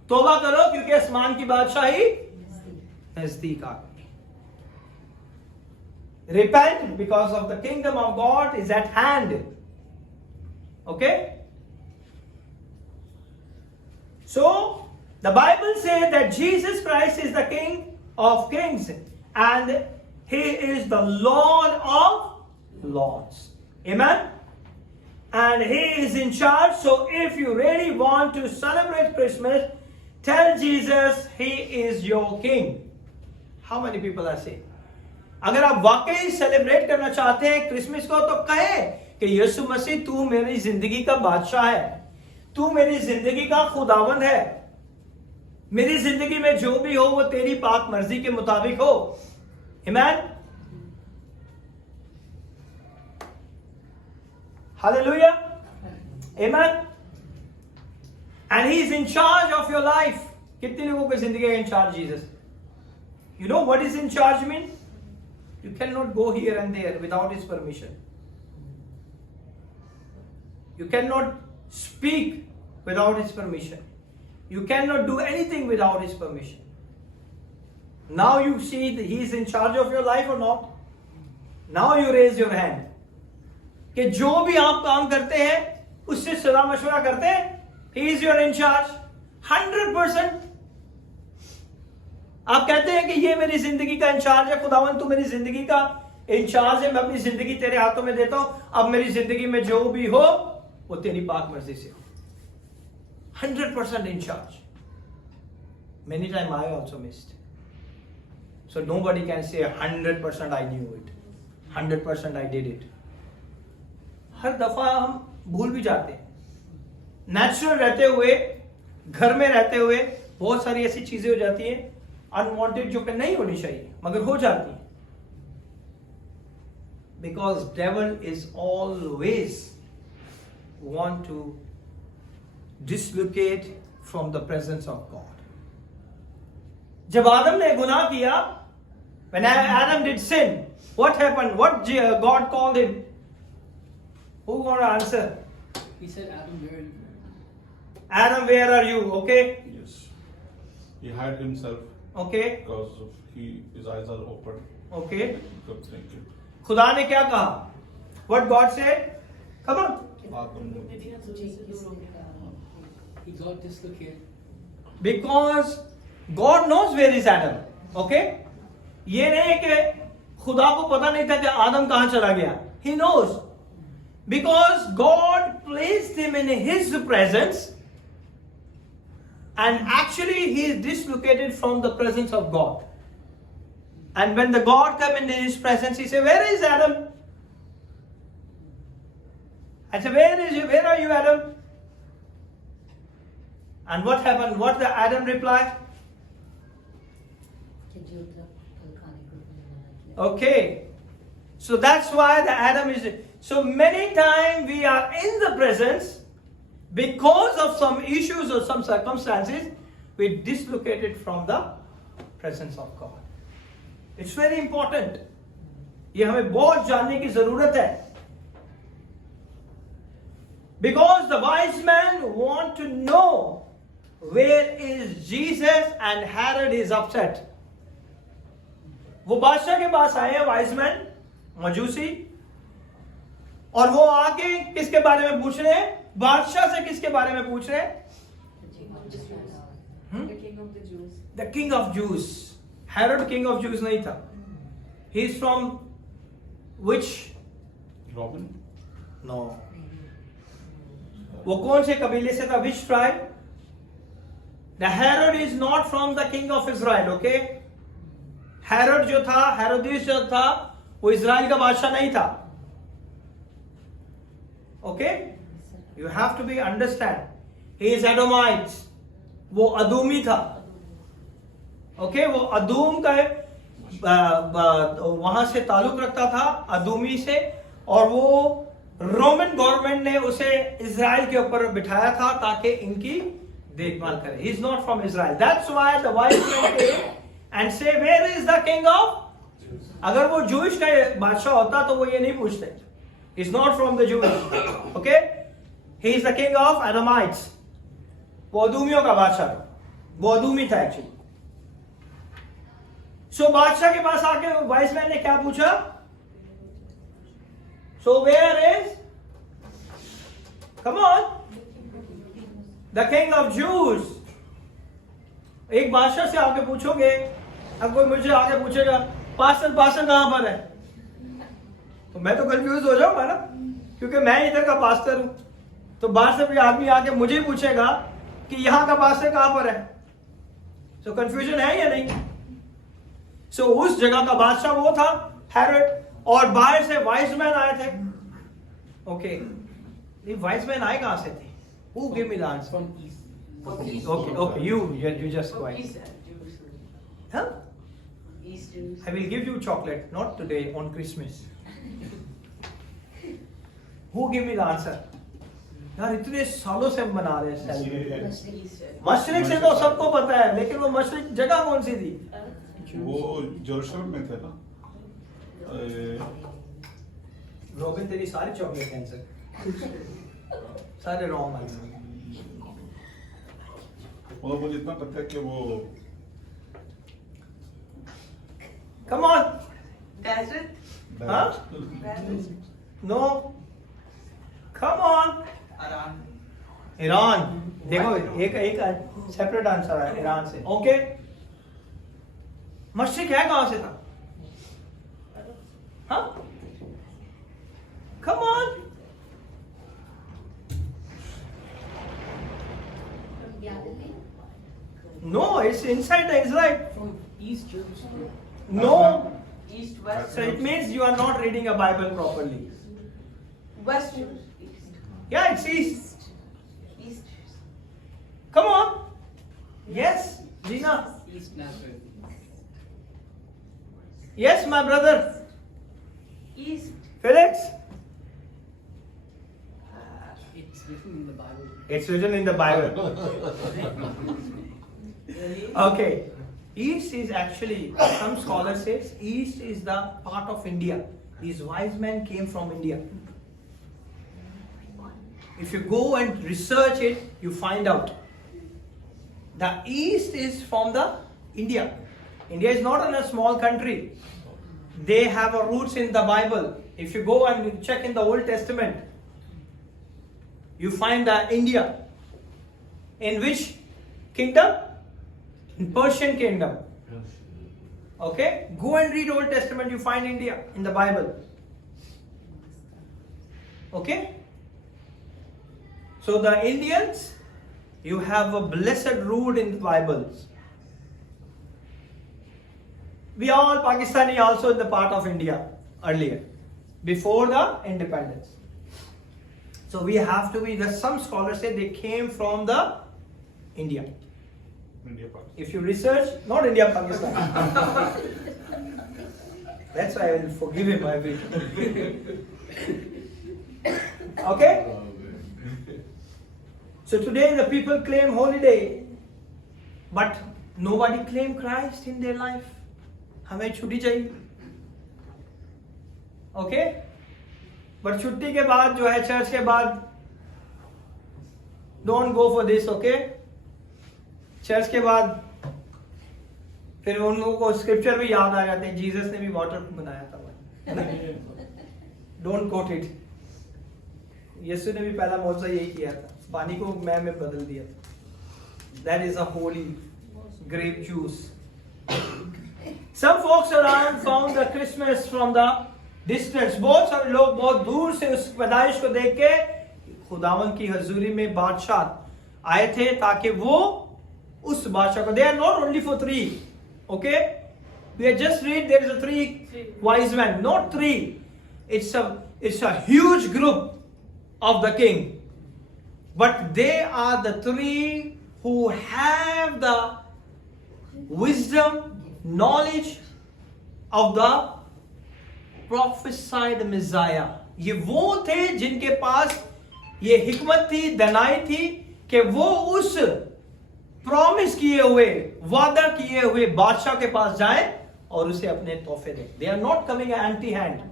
तौबा करो क्योंकि आसमान की बादशाही नजदीक आ गई. Repent because of the kingdom of God is at hand. Okay? So, the Bible says that Jesus Christ is the King of kings and He is the Lord of Lords. Amen? And He is in charge. So if you really want to celebrate Christmas, tell Jesus He is your King. How many people are saying? अगर आप वाकई celebrate करना चाहते हैं Christmas को, तो कहे कि यीशु मसीह तू मेरी जिंदगी का बादशाह है, तू मेरी जिंदगी का खुदावंद है, मेरी जिंदगी में जो भी हो वो तेरी पाक मर्जी के मुताबिक हो. आमीन. हालेलुया. आमीन. And He is in charge of your life. कितने लोगों की जिंदगी है in charge Jesus? You know what is in charge mean? You cannot go here and there without His permission. You cannot speak without His permission. You cannot do anything without His permission. Now you see that He is in charge of your life or not? Now you raise your hand. कि जो भी आप काम करते हैं उससे सलाह मशवरा करते हैं. He is your in charge. 100%. आप कहते हैं कि ये मेरी जिंदगी का इंचार्ज है, खुदावन तू मेरी जिंदगी का इंचार्ज है, मैं अपनी जिंदगी तेरे हाथों में देता हूं, अब मेरी जिंदगी में जो भी हो वो तेरी पाक मर्जी से हो. 100% in charge. Many times I also missed. So nobody can say 100% I knew it. 100% I did it. हर दफा हम भूल भी जाते हैं. नेचुरल रहते हुए, घर में रहते हुए बहुत सारी ऐसी चीजें हो जाती हैं अनवांटेड जो कि नहीं होनी चाहिए मगर हो जाती है. Because devil is always want to dislocate from the presence of God. जब आदम ने गुनाह किया, when Adam did sin, what happened? What God called him? Who gonna answer? He said, Adam, where are you? Adam, where are you? Okay. Yes. He hid himself Okay. because of his eyes are open. Okay. He becomes naked. खुदा ने क्या कहा? What God said? Come on. Adam, He got dislocated. Because God knows where is Adam. Okay? ये नहीं कि खुदा को पता नहीं था कि आदम कहां चला गया. He knows. Because God placed him in His presence, and actually he is dislocated from the presence of God. And when the God come in His presence, He said, "Where is Adam?" I said, "Where are you, Adam?" And what happened? What the Adam replied? Okay. So that's why the Adam is. So many times we are in the presence, because of some issues or some circumstances, we dislocated from the presence of God. It's very important. ये हमें बहुत जानने की जरूरत है. Because the wise men want to know where is Jesus, and Herod is upset. वो बादशाह के पास आए हैं wise men, मजूसी, और वो आके किसके बारे में पूछ रहे हैं? बादशाह से किसके बारे में पूछ रहे हैं? The king of the Jews. The king of Jews. Herod king of Jews नहीं था. He is from which? Robin? No. वो कौन से कबीले से था? Which tribe? The Herod is not from the king of Israel. Okay? Herod जो था, हेरोदेस जो था, वो इजराइल का बादशाह नहीं था. Okay? You have to be understand. He is Edomites. वो अदूमी था. Okay? वो अदूम का वहां से ताल्लुक रखता था, अदूमी से, और वो रोमन गवर्नमेंट ने उसे इजराइल के ऊपर बिठाया था ताकि इनकी देखभाल करे. He is not from Israel. That's why the wise men came and say, where is the king of? अगर वो जूश का बादशाह होता तो वो ये नहीं पूछते. He is not from the Jews. Okay? He is the king of Edomites. वो अदूमियों का बादशाह था. वो अदूमी था एक्चुअली. So बादशाह के पास आके वाइस मैन ने क्या पूछा? So where is? Come on. The king of Jews. एक बादशाह से आके पूछोगे, अब कोई मुझे आके पूछेगा पास्टर कहां पर है? तो मैं तो कंफ्यूज हो जाऊंगा ना, क्योंकि मैं इधर का पास्टर हूं। तो बाहर से भी आदमी आके मुझे ही पूछेगा कि यहां का पास्टर कहां पर है। तो कंफ्यूजन है या नहीं? सो उस जगह का बादशाह वो था हेरोड, और बाहर से वाइज मैन आए थे। ओके, ये वाइज मैन आए कहां से थे? Who gave me the answer? From east. Okay, you just quiet. East Jerusalem. Huh? East Jerusalem. I will give you chocolate, not today, on Christmas. Who gave me the answer? यार इतने सालों से हम मना रहे हैं सेलिब्रेट। East. मशरिक से तो सबको पता है, लेकिन वो मशरिक जगह कौन सी थी? वो यरूशलेम में थे ना। रोबिन तेरी सारी चॉकलेट कैंसर, सारे रॉन्ग आंसर। मतलब मुझे इतना पता है कि वो कम ऑन। Desert. हाँ? No, come on. ईरान। देखो एक सेपरेट आंसर है ईरान से। ओके, मशरिक है कहां से था? हाँ? Come on. From Galilee. No, it's inside the Israel. From East Jerusalem. No, East West. so it means you are not reading a Bible properly. West Jerusalem. Yeah, it's east. East. Come on. Yes, Gina. East Nazareth. Yes, my brother. East. Felix. It's written in the Bible. It's written in the Bible. Okay. East is actually, some scholars say, East is the part of India. These wise men came from India. If you go and research it, you find out. The East is from the India. India is not in a small country. They have a roots in the Bible. If you go and check in the Old Testament, you find the India. In which kingdom? In Persian kingdom. Okay? Go and read Old Testament, you find India in the Bible. Okay? So the Indians, you have a blessed root in the Bibles. We all Pakistani also in the part of India earlier, before the independence. So we have to be, some scholars say they came from the India. India Pakistan. If you research, not India, Pakistan. That's why I will forgive him everything. Okay? So today the people claim holiday, but nobody claim Christ in their life. हमें छुट्टी चाहिए. Okay? But छुट्टी के बाद जो है church के बाद, don't go for this, okay? Church के बाद फिर उन लोगों को स्क्रिप्चर भी याद आ जाते हैं, जीसस ने भी वाटर बनाया था। Don't quote it. यीशु ने भी पहला मौजज़ा यही किया था, पानी को मैल में बदल दिया था। That is a holy grape juice. Some folks around found the Christmas from the distance. बहुत सारे लोग बहुत दूर से उस पैदाइश को देख के खुदावन की हजूरी में बादशाह आए थे, ताकि वो उस बादशाह को, they are not only for 3, okay? We are just read there is a 3 wise men, not 3. It's a huge group of the king, but they are the 3 who have the wisdom, knowledge of the prophesied Messiah. ये वो थे जिनके पास ये हिकमत थी, दनाई थी कि वो उस प्रॉमिस किए हुए, वादा किए हुए बादशाह के पास जाएं और उसे अपने तोहफे दें। They are not coming empty hand.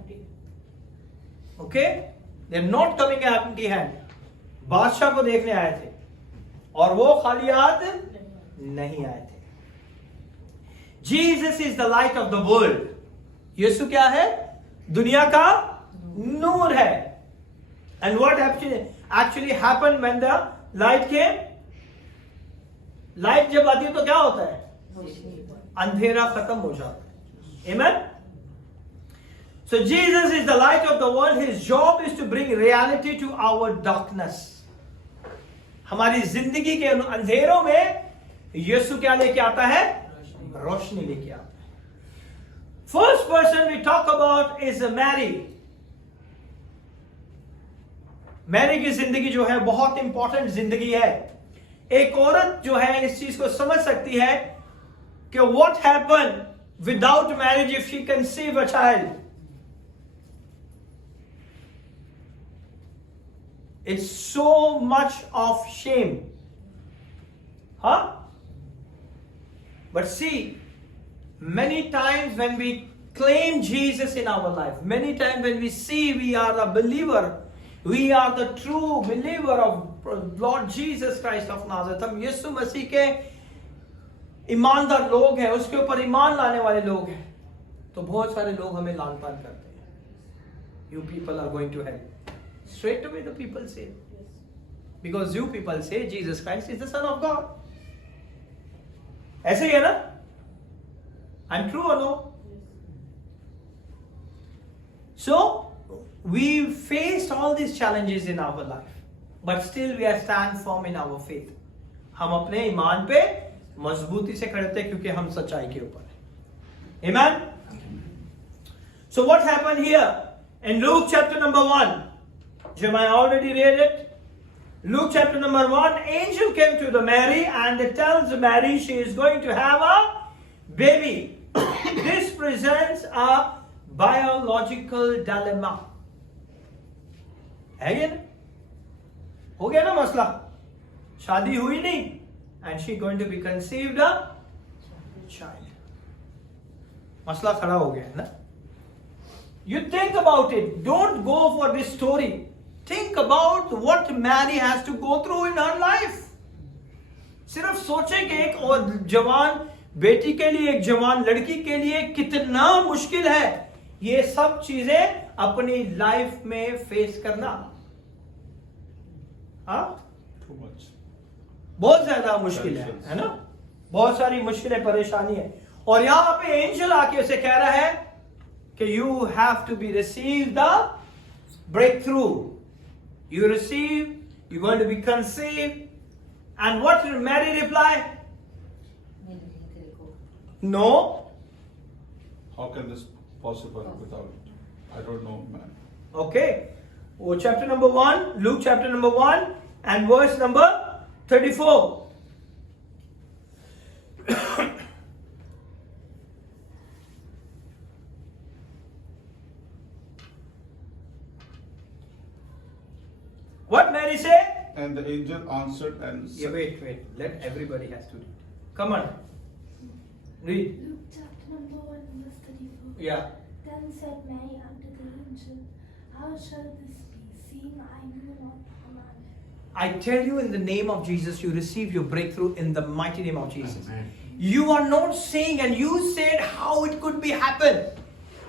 Okay? They are not coming empty hand. बादशाह को देखने आए थे और वो खाली हाथ नहीं आए थे। Jesus is the light of the world. यीशु क्या है? दुनिया का नूर है। And what actually happened when the light came? Light जब आती है तो क्या होता है? अंधेरा खत्म हो जाता है। Amen? So Jesus is the light of the world. His job is to bring reality to our darkness. हमारी जिंदगी के अंधेरों में यीशु क्या लेके आता है? रोशनी लेके आता है. First person we talk about is Mary. Mary की जिंदगी जो है बहुत इंपॉर्टेंट जिंदगी है. एक औरत जो है इस चीज को समझ सकती है कि what happened without marriage if she conceive a child. It's so much of shame. Huh? But see, many times when we claim Jesus in our life, many times when we see we are a believer, we are the true believer of Lord Jesus Christ of Nazareth. हम यीशु मसीह के ईमानदार लोग हैं, उसके ऊपर ईमान लाने वाले लोग हैं, तो बहुत सारे लोग हमें लान पान करते हैं. You people are going to hell. Straight away the people say, because you people say Jesus Christ is the Son of God. ऐसे ही है ना? I'm true or no? So we faced all these challenges in our life, but still we are stand firm in our faith. हम अपने ईमान पे मजबूती से खड़े थे क्योंकि हम सच्चाई के ऊपर हैं. Amen. So what happened here in Luke chapter number 1? Jim, I already read it. Luke chapter number 1, angel came to the Mary and it tells Mary she is going to have a baby. This presents a biological dilemma. Again, हो गया ना मसला? शादी हुई नहीं and she going to be conceived a child. मसला खड़ा हो गया है ना? You think about it. Don't go for this story. Think about what Mary has to go through in her life. सिर्फ सोचे कि एक और जवान बेटी के लिए, एक जवान लड़की के लिए कितना मुश्किल है ये सब चीजें अपनी लाइफ में फेस करना. हाँ, Too much. बहुत ज्यादा मुश्किल है ना? बहुत सारी मुश्किलें, परेशानी है. और यहाँ पे एंजल आके उसे कह रहा है कि you have to be receive the breakthrough. You receive, you're going to be conceived. And what did Mary reply? No. How can this possible without? I don't know, man. Okay. Oh, chapter number 1, Luke chapter number 1 and verse number 34. What Mary said? And the angel answered and Yeah, said, wait. Let everybody has to read. Come on. Read. Luke chapter number 1, verse 34. Yeah. Then said Mary unto the angel, How shall this be, seeing I know not a man? I tell you in the name of Jesus, you receive your breakthrough in the mighty name of Jesus. Amen. You are not saying, and you said how it could be happen.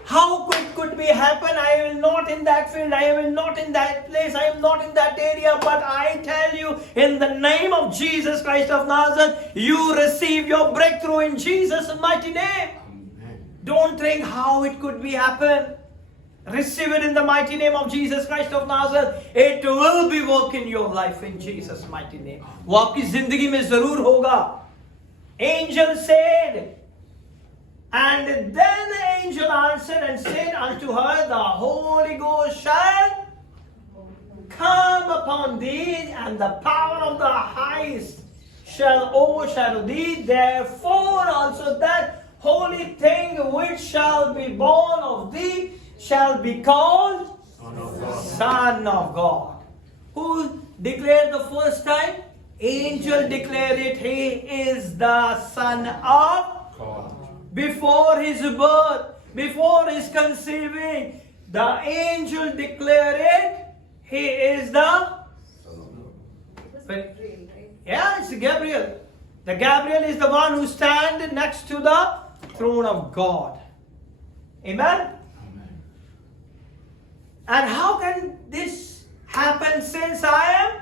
How could be happen? I am not in that field. I am not in that place. I am not in that area. But I tell you, in the name of Jesus Christ of Nazareth, you receive your breakthrough in Jesus' mighty name. Amen. Don't think how it could be happen. Receive it in the mighty name of Jesus Christ of Nazareth. It will be work in your life in Jesus' mighty name. वो आपकी जिंदगी में जरूर होगा. Angel said, and then the angel answered and said unto her, the Holy Ghost shall come upon thee, and the power of the highest shall overshadow thee. Therefore also that holy thing which shall be born of thee shall be called Son of God. Son of God. Who declared the first time? Angel declared it. He is the Son of God. Before his birth, before his conceiving, the angel declared it. He is the It was Gabriel, right? Yeah, it's Gabriel. The Gabriel is the one who stands next to the throne of God. Amen? Amen. And how can this happen since I am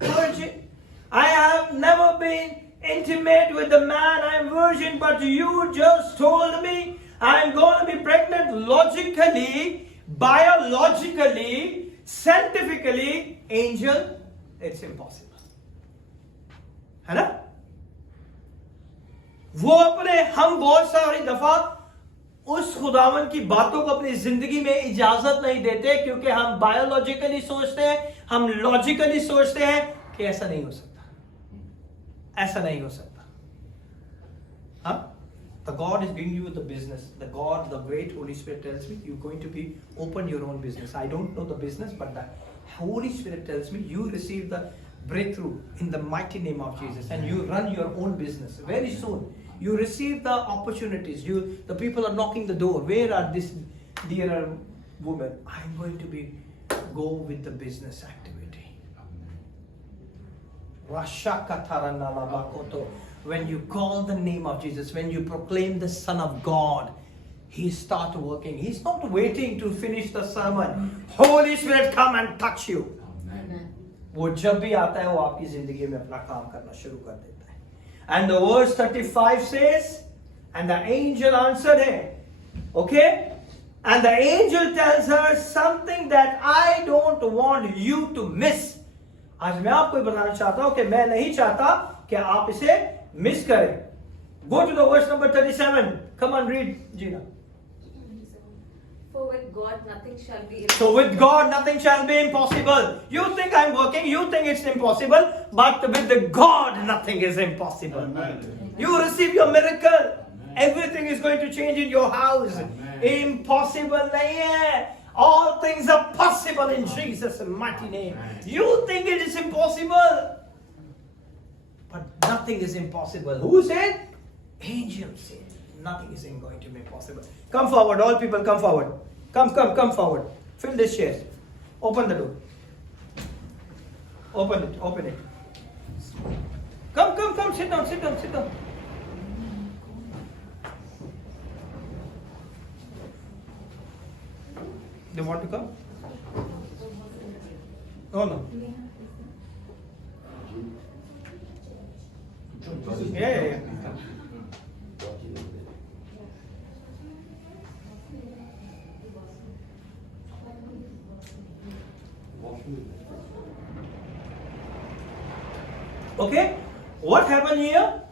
virgin? I have never been intimate with the man. I am virgin, but you just told me I'm going to be pregnant logically, biologically, scientifically. Angel, it's impossible. है ना? वो अपने हम बहुत सारी दफा उस खुदावन की बातों को अपनी जिंदगी में इजाजत नहीं देते, क्योंकि हम बायोलॉजिकली सोचते हैं, हम लॉजिकली सोचते हैं कि ऐसा नहीं हो सकता, ऐसा नहीं हो सकता. हाँ? The God is giving you the business. The God, the great Holy Spirit tells me you're going to be open your own business. I don't know the business, but the Holy Spirit tells me you receive the breakthrough in the mighty name of Jesus, and you run your own business very soon. You receive the opportunities. The people are knocking the door. Where are this dear woman? I'm going to go with the business activity. When you call the name of Jesus, when you proclaim the Son of God, He starts working. He's not waiting to finish the sermon. Holy Spirit, come and touch you. वो जब भी आता है वो आपकी जिंदगी में अपना काम करना शुरू कर देता है. And the verse 35 says, and the angel answered him. Okay? And the angel tells her something that I don't want you to miss. आज मैं आपको बताना चाहता हूं कि मैं नहीं चाहता कि आप इसे मिस करें. Go to the verse number 37. Come on, read, Gina. For with God nothing shall be So with God nothing shall be impossible. You think I'm working, you think it's impossible, but with the God nothing is impossible. Amen. You receive your miracle. Everything is going to change in your house. Impossible nahi hai. All things are possible in Jesus' mighty name. You think it is impossible, but nothing is impossible. Who said? Angels said. Nothing is going to be impossible. Come forward, all people come forward. Come forward. Fill this chair. Open the door. Open it. Come, sit down. They want to come? No. Yeah. Okay, what happened here?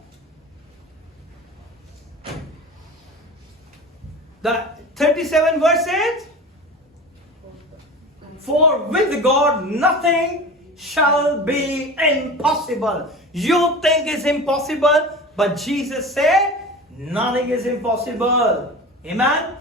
The 37 verse says, for with God nothing shall be impossible. You think it's impossible, but Jesus said nothing is impossible. Amen?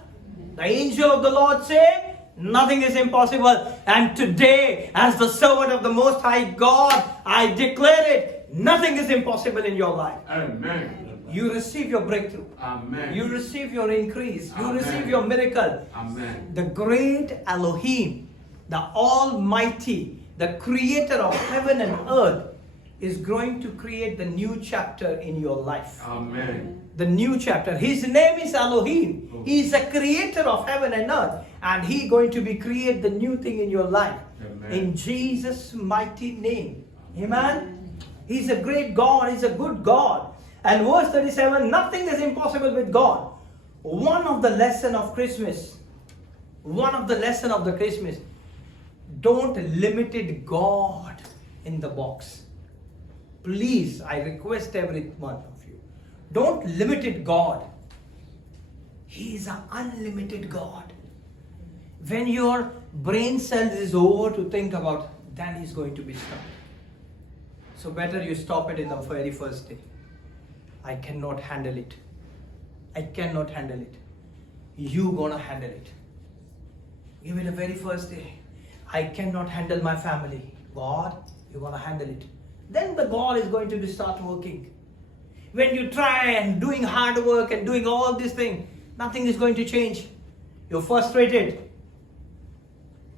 The angel of the Lord said nothing is impossible. And today, as the servant of the Most High God, I declare it. Nothing is impossible in your life. Amen. You receive your breakthrough. Amen. You receive your increase. You Amen. receive your miracle. Amen. The great Elohim, the Almighty, the creator of heaven and earth, is going to create the new chapter in your life. Amen. The new chapter. His name is Elohim. He is the creator of heaven and earth. And He going to create the new thing in your life. Amen. In Jesus' mighty name. Amen. He's a great God. He's a good God. And verse 37, nothing is impossible with God. One of the lesson of Christmas, don't limit it God in the box. Please, I request every one of you, don't limit it God. He is an unlimited God. When your brain cells is over to think about, then He's going to be stopped. So better you stop it in the very first day. I cannot handle it. You gonna handle it. Give it the very first day. I cannot handle my family. God, you're gonna handle it. Then the God is going to start working. When you try and doing hard work and doing all this thing, nothing is going to change. You're frustrated.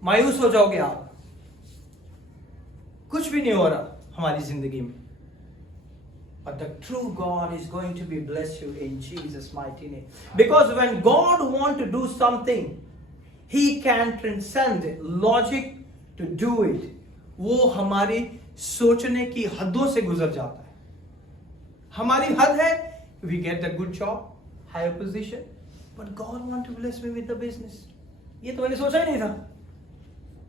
मायूस हो जाओगे आप. कुछ भी नहीं हो रहा हमारी जिंदगी में. But the true God is going to be bless you in Jesus' mighty name. Because when God wants to do something, He can transcend logic to do it. वो हमारी सोचने की हदों से गुजर जाता है. हमारी हद है, we get the good job, higher position, but God want to bless me with the business. ये तो मैंने सोचा ही नहीं था.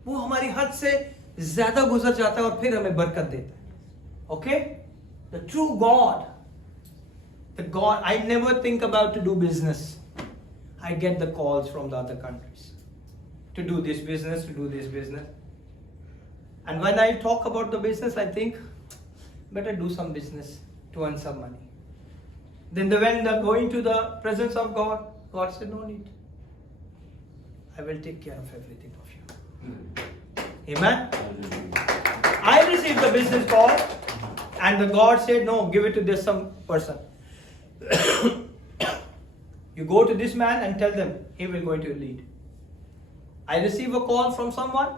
वो हमारी हद से ज्यादा गुजर जाता है और फिर हमें बरकत देता है. Okay? The true God. The God, I never think about to do business. I get the calls from the other countries to do this business, to do this business. And when I talk about the business, I think better do some business to earn some money. Then when they're going to the presence of God, God said, no need. I will take care of everything of you. Amen. I received the business call, and the God said, no, give it to this some person. You go to this man and tell them he will going to lead. I receive a call from someone,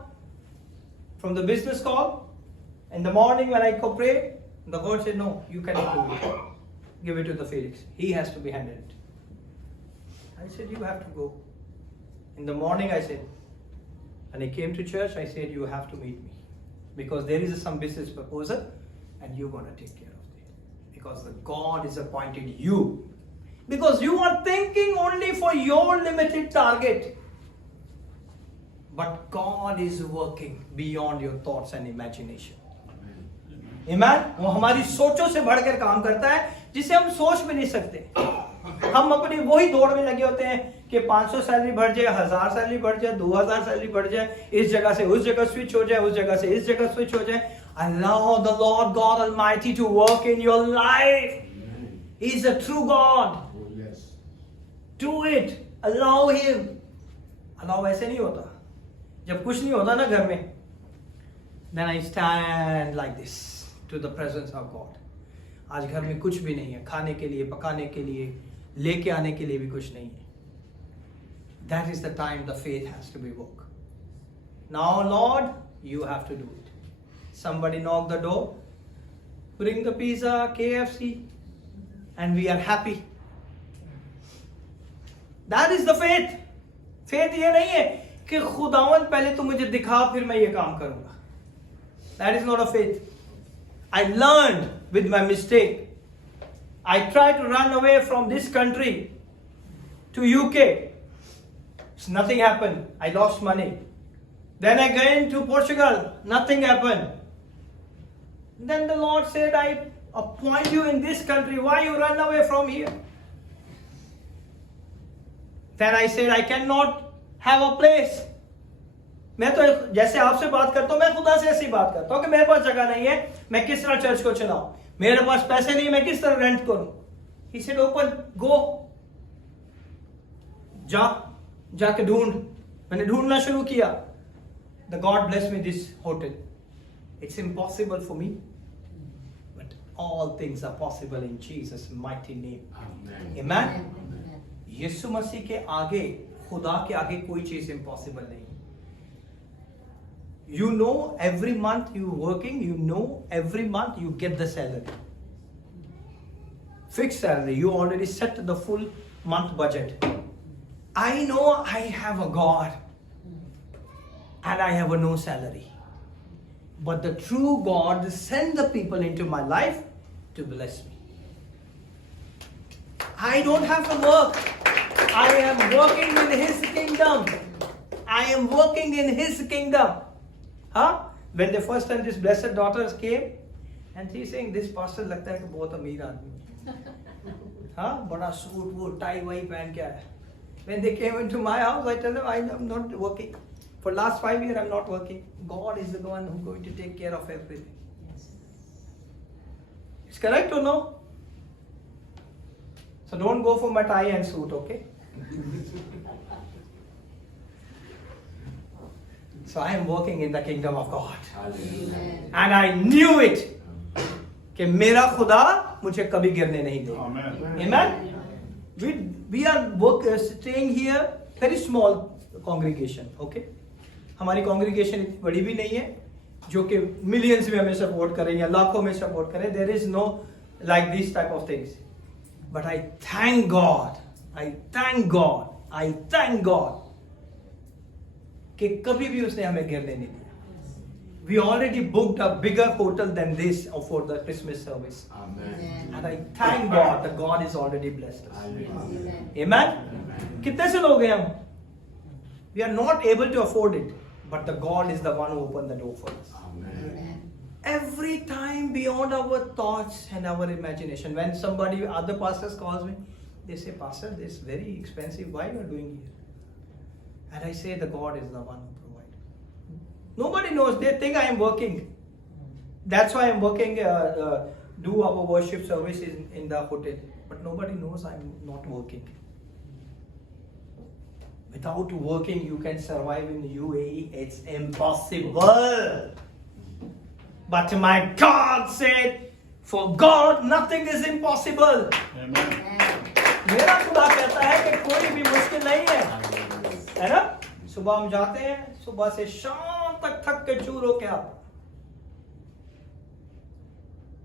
from the business call. In the morning when I go pray, the God said, no, you cannot do it. Give it to the Felix. He has to be handled. I said, you have to go. In the morning I said, when I came to church, I said, you have to meet me. Because there is some business proposal and you're going to take care of it. Because the God is appointed you. Because you are thinking only for your limited target. But God is working beyond your thoughts and imagination. Amen? वो हमारी सोचों से बढ़कर काम करता है जिसे हम सोच भी नहीं सकते. हम अपनी वही दौड़ में लगे होते हैं कि 500 सैलरी बढ़ जाए, 1000 सैलरी बढ़ जाए, 2000 सैलरी बढ़ जाए, इस जगह से उस जगह स्विच हो जाए, उस जगह से इस जगह स्विच हो जाए. Allow the Lord God Almighty to work in your life. He is a true God. Oh, yes. Do it. Allow Him. Allow ऐसे नहीं होता. जब कुछ नहीं होता ना घर में, then I stand like this to the presence of God. आज घर में कुछ भी नहीं है, खाने के लिए, पकाने के लिए, लेके आने के लिए भी कुछ नहीं है. That is the time the faith has to be worked. Now, Lord, you have to do it. Somebody knock the door, bring the pizza, KFC, and we are happy. That is the faith. Faith ये नहीं है कि खुदावंद पहले तो मुझे दिखा फिर मैं ये काम करूंगा. That is not a faith. I learned with my mistake. I tried to run away from this country to UK. Nothing happened. I lost money. Then I went to Portugal. Nothing happened. Then the Lord said, I appoint you in this country. Why you run away from here? Then I said, I cannot have a place. मैं तो जैसे आपसे बात करता हूँ, मैं खुदा से ऐसी बात करता हूँ कि मेरे पास जगह नहीं है, मैं किस तरह चर्च को चलाऊं, मेरे पास पैसे नहीं, मैं किस तरह रेंट करूं. He said, open, go. जाके ढूंढ. मैंने ढूंढना शुरू किया. The God bless me this hotel. It's impossible for me, but all things are possible in Jesus' mighty name. Amen. Amen. यीशु मसीह के आगे, खुदा के आगे कोई चीज इम्पॉसिबल नहीं. You know every month you working, you know every month you get the salary. Fixed salary, you already set the full month budget. I know I have a God and I have a no salary. But the true God send the people into my life to bless me. I don't have to work. I am working in His kingdom. I am working in His kingdom. Huh? When the first time this blessed daughters came, and she's saying, this pastor लगता है कि बहुत अमीर आदमी है. हाँ, बड़ा suit वो टाई वाई पहन के आया. When they came into my house, I tell them, I am not working. For last 5 years, I'm not working. God is the one who's going to take care of everything. It's correct or no? So don't go for my tie and suit, okay? So I am working in the kingdom of God. Hallelujah. And I knew it. कि मेरा खुदा मुझे कभी गिरने नहीं देगा. Amen. Amen. We are staying here, very small congregation, okay? हमारी congregation इतनी बड़ी भी नहीं है जो कि millions में हमें support करें या लाखों में support करें. There is no like these type of things. But I thank God. I thank God. I thank God कि कभी भी उसने हमें गिरने नहीं दिया. We already booked a bigger hotel than this for the Christmas service. Amen. And I thank God that God is already blessed us. Amen. Amen? Amen. कितने से लोग हैं हम? We are not able to afford it, but the God is the one who opened the door for us. Amen. Every time beyond our thoughts and our imagination. When somebody, other pastors calls me, they say, Pastor, this is very expensive. Why you are doing here? And I say, the God is the one who provides. Nobody knows. They think I am working. That's why I'm working, do our worship service in the hotel. But nobody knows I'm not working. Without working, you can survive in UAE. It's impossible. But my God said, for God, nothing is impossible. Amen. मेरा खुदा कहता है कि कोई भी मुश्किल नहीं है ना? सुबह हम जाते हैं, सुबह से शाम तक थक के चूर हो के आते,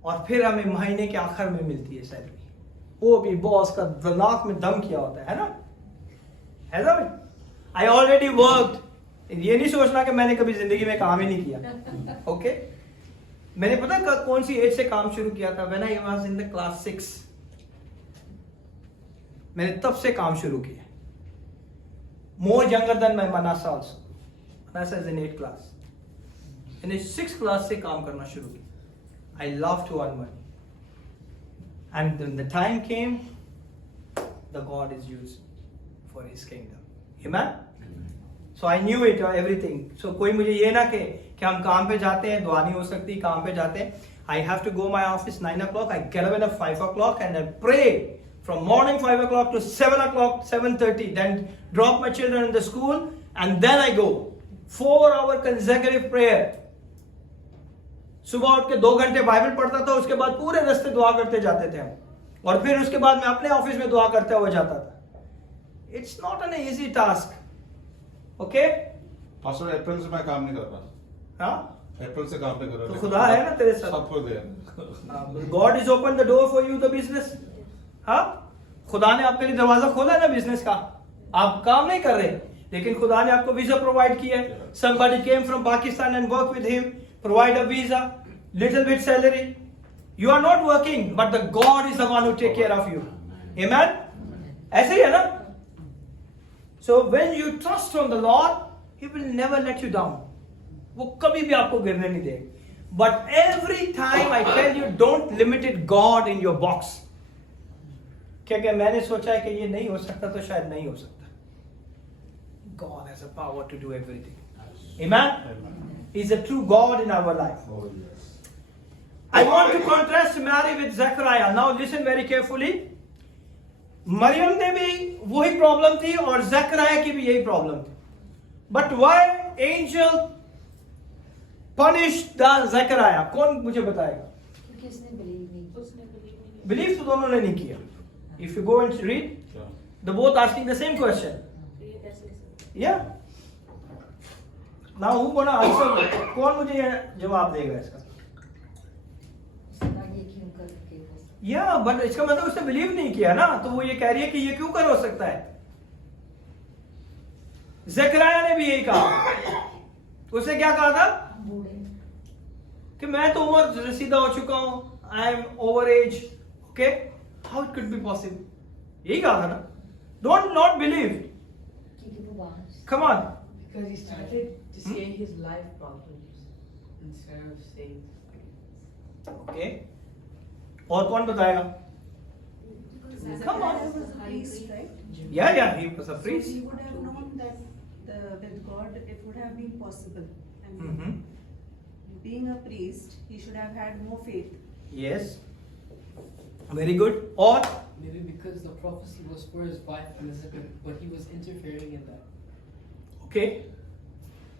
और फिर हमें महीने के आखिर में मिलती है सैलरी, वो भी बॉस का नाक में दम किया होता है ना? ऐसा भी? I already worked. ये नहीं सोचना कि मैंने कभी जिंदगी में काम ही नहीं किया. ओके? मैंने पता कौन सी एज से काम शुरू किया था? When I was in the class 6. मैंने तब से काम शुरू किया. More younger than my Manasa also. Manasa is in 8th class. मैंने 6th class से काम करना शुरू किया. I love to earn money. And when the time came, the God is used for His kingdom. Amen? So I knew it, everything. So कोई मुझे ये ना कहे कि हम काम पे जाते हैं, दुआ नहीं हो सकती, काम पे जाते हैं. I have to go my office 9 o'clock. I get up at 5 o'clock and I pray from morning 5 o'clock to 7 o'clock, 7:30. Then drop my children in the school and then I go. 4-hour consecutive prayer. सुबह उठ के 2 घंटे Bible पढ़ता था, उसके बाद पूरे रास्ते दुआ करते जाते थे हम, और फिर उसके बाद मैं अपने ऑफिस में दुआ करते हुए जाता था. It's not an easy task. Okay? पास्टर अप्रैल से मैं काम नहीं कर रहा. हाँ? अप्रैल से काम नहीं कर रहा. तो खुदा है ना तेरे साथ. सबको दे. God is opened the door for you the business. हाँ? खुदा ने आपके लिए दरवाजा खोला है ना बिजनेस का. आप काम नहीं कर रहे, लेकिन खुदा ने आपको वीजा प्रोवाइड किया है. Somebody came from Pakistan and worked with him, provide a visa, little bit salary. You are not working, but the God is the one who take care of you. Amen? ऐसे ही है ना? So when you trust on the Lord, He will never let you down. वो कभी भी आपको गिरने नहीं देगा. But every time I tell you, don't limit it God in your box. क्योंकि मैंने सोचा है कि ये नहीं हो सकता, तो शायद नहीं हो सकता. God has a power to do everything. Amen? Amen. He's a true God in our life. Oh yes. I want to contrast Mary with Zechariah. Now listen very carefully. Maryam ने भी वही प्रॉब्लम थी और ज़करिया की भी यही प्रॉब्लम थी. But why angel punished the Zakaria? कौन मुझे बताएगा? क्योंकि उसने बिलीव नहीं किया. बिलीव तो दोनों ने नहीं किया. If you go and read, the both asking the same question. या नाउ हु गोना आंसर? कौन मुझे जवाब देगा इसका? ये क्यों करके या बट इसका मतलब उसने बिलीव नहीं किया ना, तो वो ये कह रही है कि ये क्यों कर हो सकता है. ज़करिया ने भी यही कहा. उसने क्या कहा था? कि मैं तो उम्र रसीदा हो चुका हूं, I am over age. Okay, how it could be possible? यही कहा था ना. Don't not believe. Come on. Because he started to say his life problems instead of saying. Okay, और कौन बताएगा? Come on. He was a priest, right? Yeah, he was a So priest. he would have known that with God it would have been possible. I mean, Mm-hmm. being a priest, he should have had more faith. Yes. Very good. Or Maybe because the prophecy was for his wife Elizabeth, but he was interfering in that. Okay,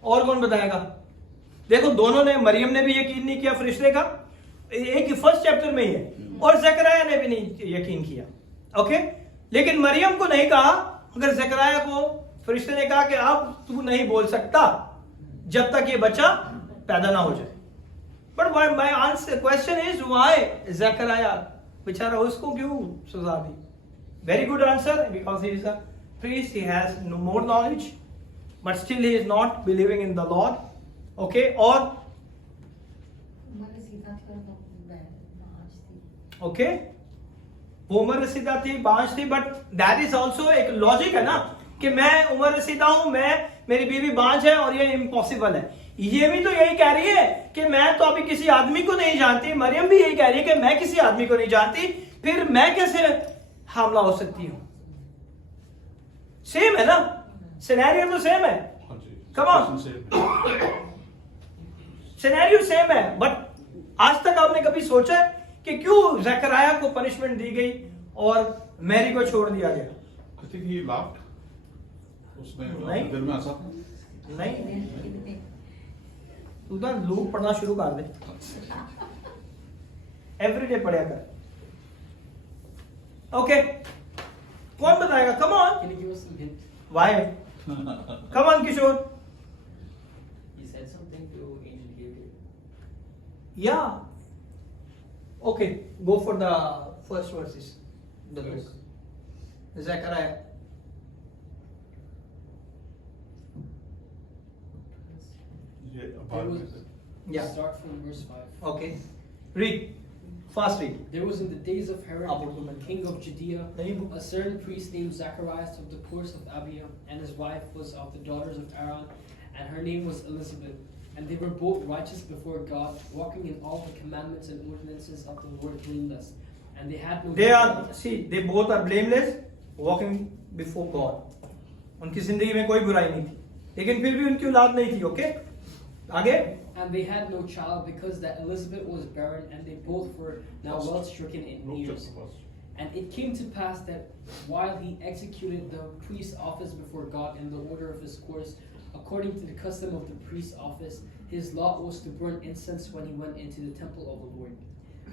और कौन बताएगा? देखो, दोनों ने, मरियम ने भी यकीन नहीं किया फरिश्ते का, एक फर्स्ट चैप्टर में ही है, और ज़करिया ने भी नहीं यकीन किया. ओके, लेकिन मरियम को नहीं कहा. अगर ज़करिया को फरिश्ते ने कहा कि अब तू नहीं बोल सकता जब तक ये बच्चा पैदा ना हो जाए. But my answer question is why Zechariah, बेचारा, उसको क्यों सजा दी? Very good answer. Because he is a priest, he has no more knowledge, but still he is not believing in the Lord. Okay, or okay वो उम्र रसीदा थी, बांझ थी, बट दैट इज ऑल्सो एक लॉजिक है ना कि मैं उम्र रसीदा हूं, मैं मेरी बीवी बांझ है और ये इम्पॉसिबल है। ये भी तो यही कह रही है कि मैं तो अभी किसी आदमी को नहीं जानती, मरियम भी यही कह रही है कि मैं किसी आदमी को नहीं जानती, फिर मैं कैसे हामला हो सकती हूं? सेम है ना, सिनेरियो तो सेम है, हाँ जी। Come on. सिनेरियो सेम है, बट आज तक आपने कभी सोचा है कि क्यों ज़करिया को पनिशमेंट दी गई और मैरी को छोड़ दिया गया? I think he laughed. उसने नहीं। दिल में हंसा। नहीं, तू तो लूप पढ़ना शुरू कर दे, एवरीडे पढ़या कर। ओके, कौन बताएगा? Come on, Can you give us some hint? Why? Come on Kishore. He said something to Angel Gabriel. Yeah. Okay, go for the first verses. The book. Zechariah. ये There बाद में was, से। Yeah. Start from verse 5. Okay. Read. Fast read. There was in the days of Herod, Abu the Bakr. king of Judea, Nahi. a certain priest named Zacharias of the course of Abia, and his wife was of the daughters of Aaron, and her name was Elizabeth. And they were both righteous before God, walking in all the commandments and ordinances of the Lord blameless. And they had no They are, see, they both are blameless, walking before God. उनकी जिंदगी में कोई बुराई नहीं थी, लेकिन फिर भी उनकी औलाद नहीं थी। ओके, आगे। And they had no child because that Elizabeth was barren, and they both were now well stricken in Look years. at the verse. And it came to pass that while he executed the priest's office before God in the order of his course, according to the custom of the priest's office, his lot was to burn incense when he went into the temple of the Lord.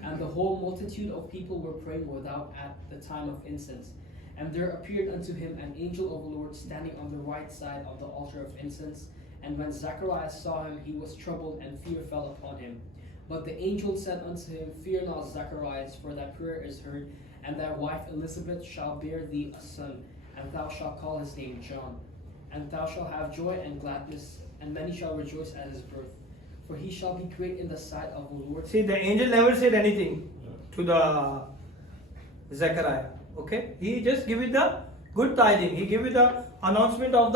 And the whole multitude of people were praying without at the time of incense. And there appeared unto him an angel of the Lord standing on the right side of the altar of incense. And when Zacharias saw him, he was troubled, and fear fell upon him. But the angel said unto him, Fear not, Zacharias, for thy prayer is heard, and thy wife Elizabeth shall bear thee a son, and thou shalt call his name John. And thou shalt have joy and gladness, and many shall rejoice at his birth. For he shall be great in the sight of the Lord. See, the angel never said anything to the Zechariah. Okay, he just give it the good tidings. He give it the announcement of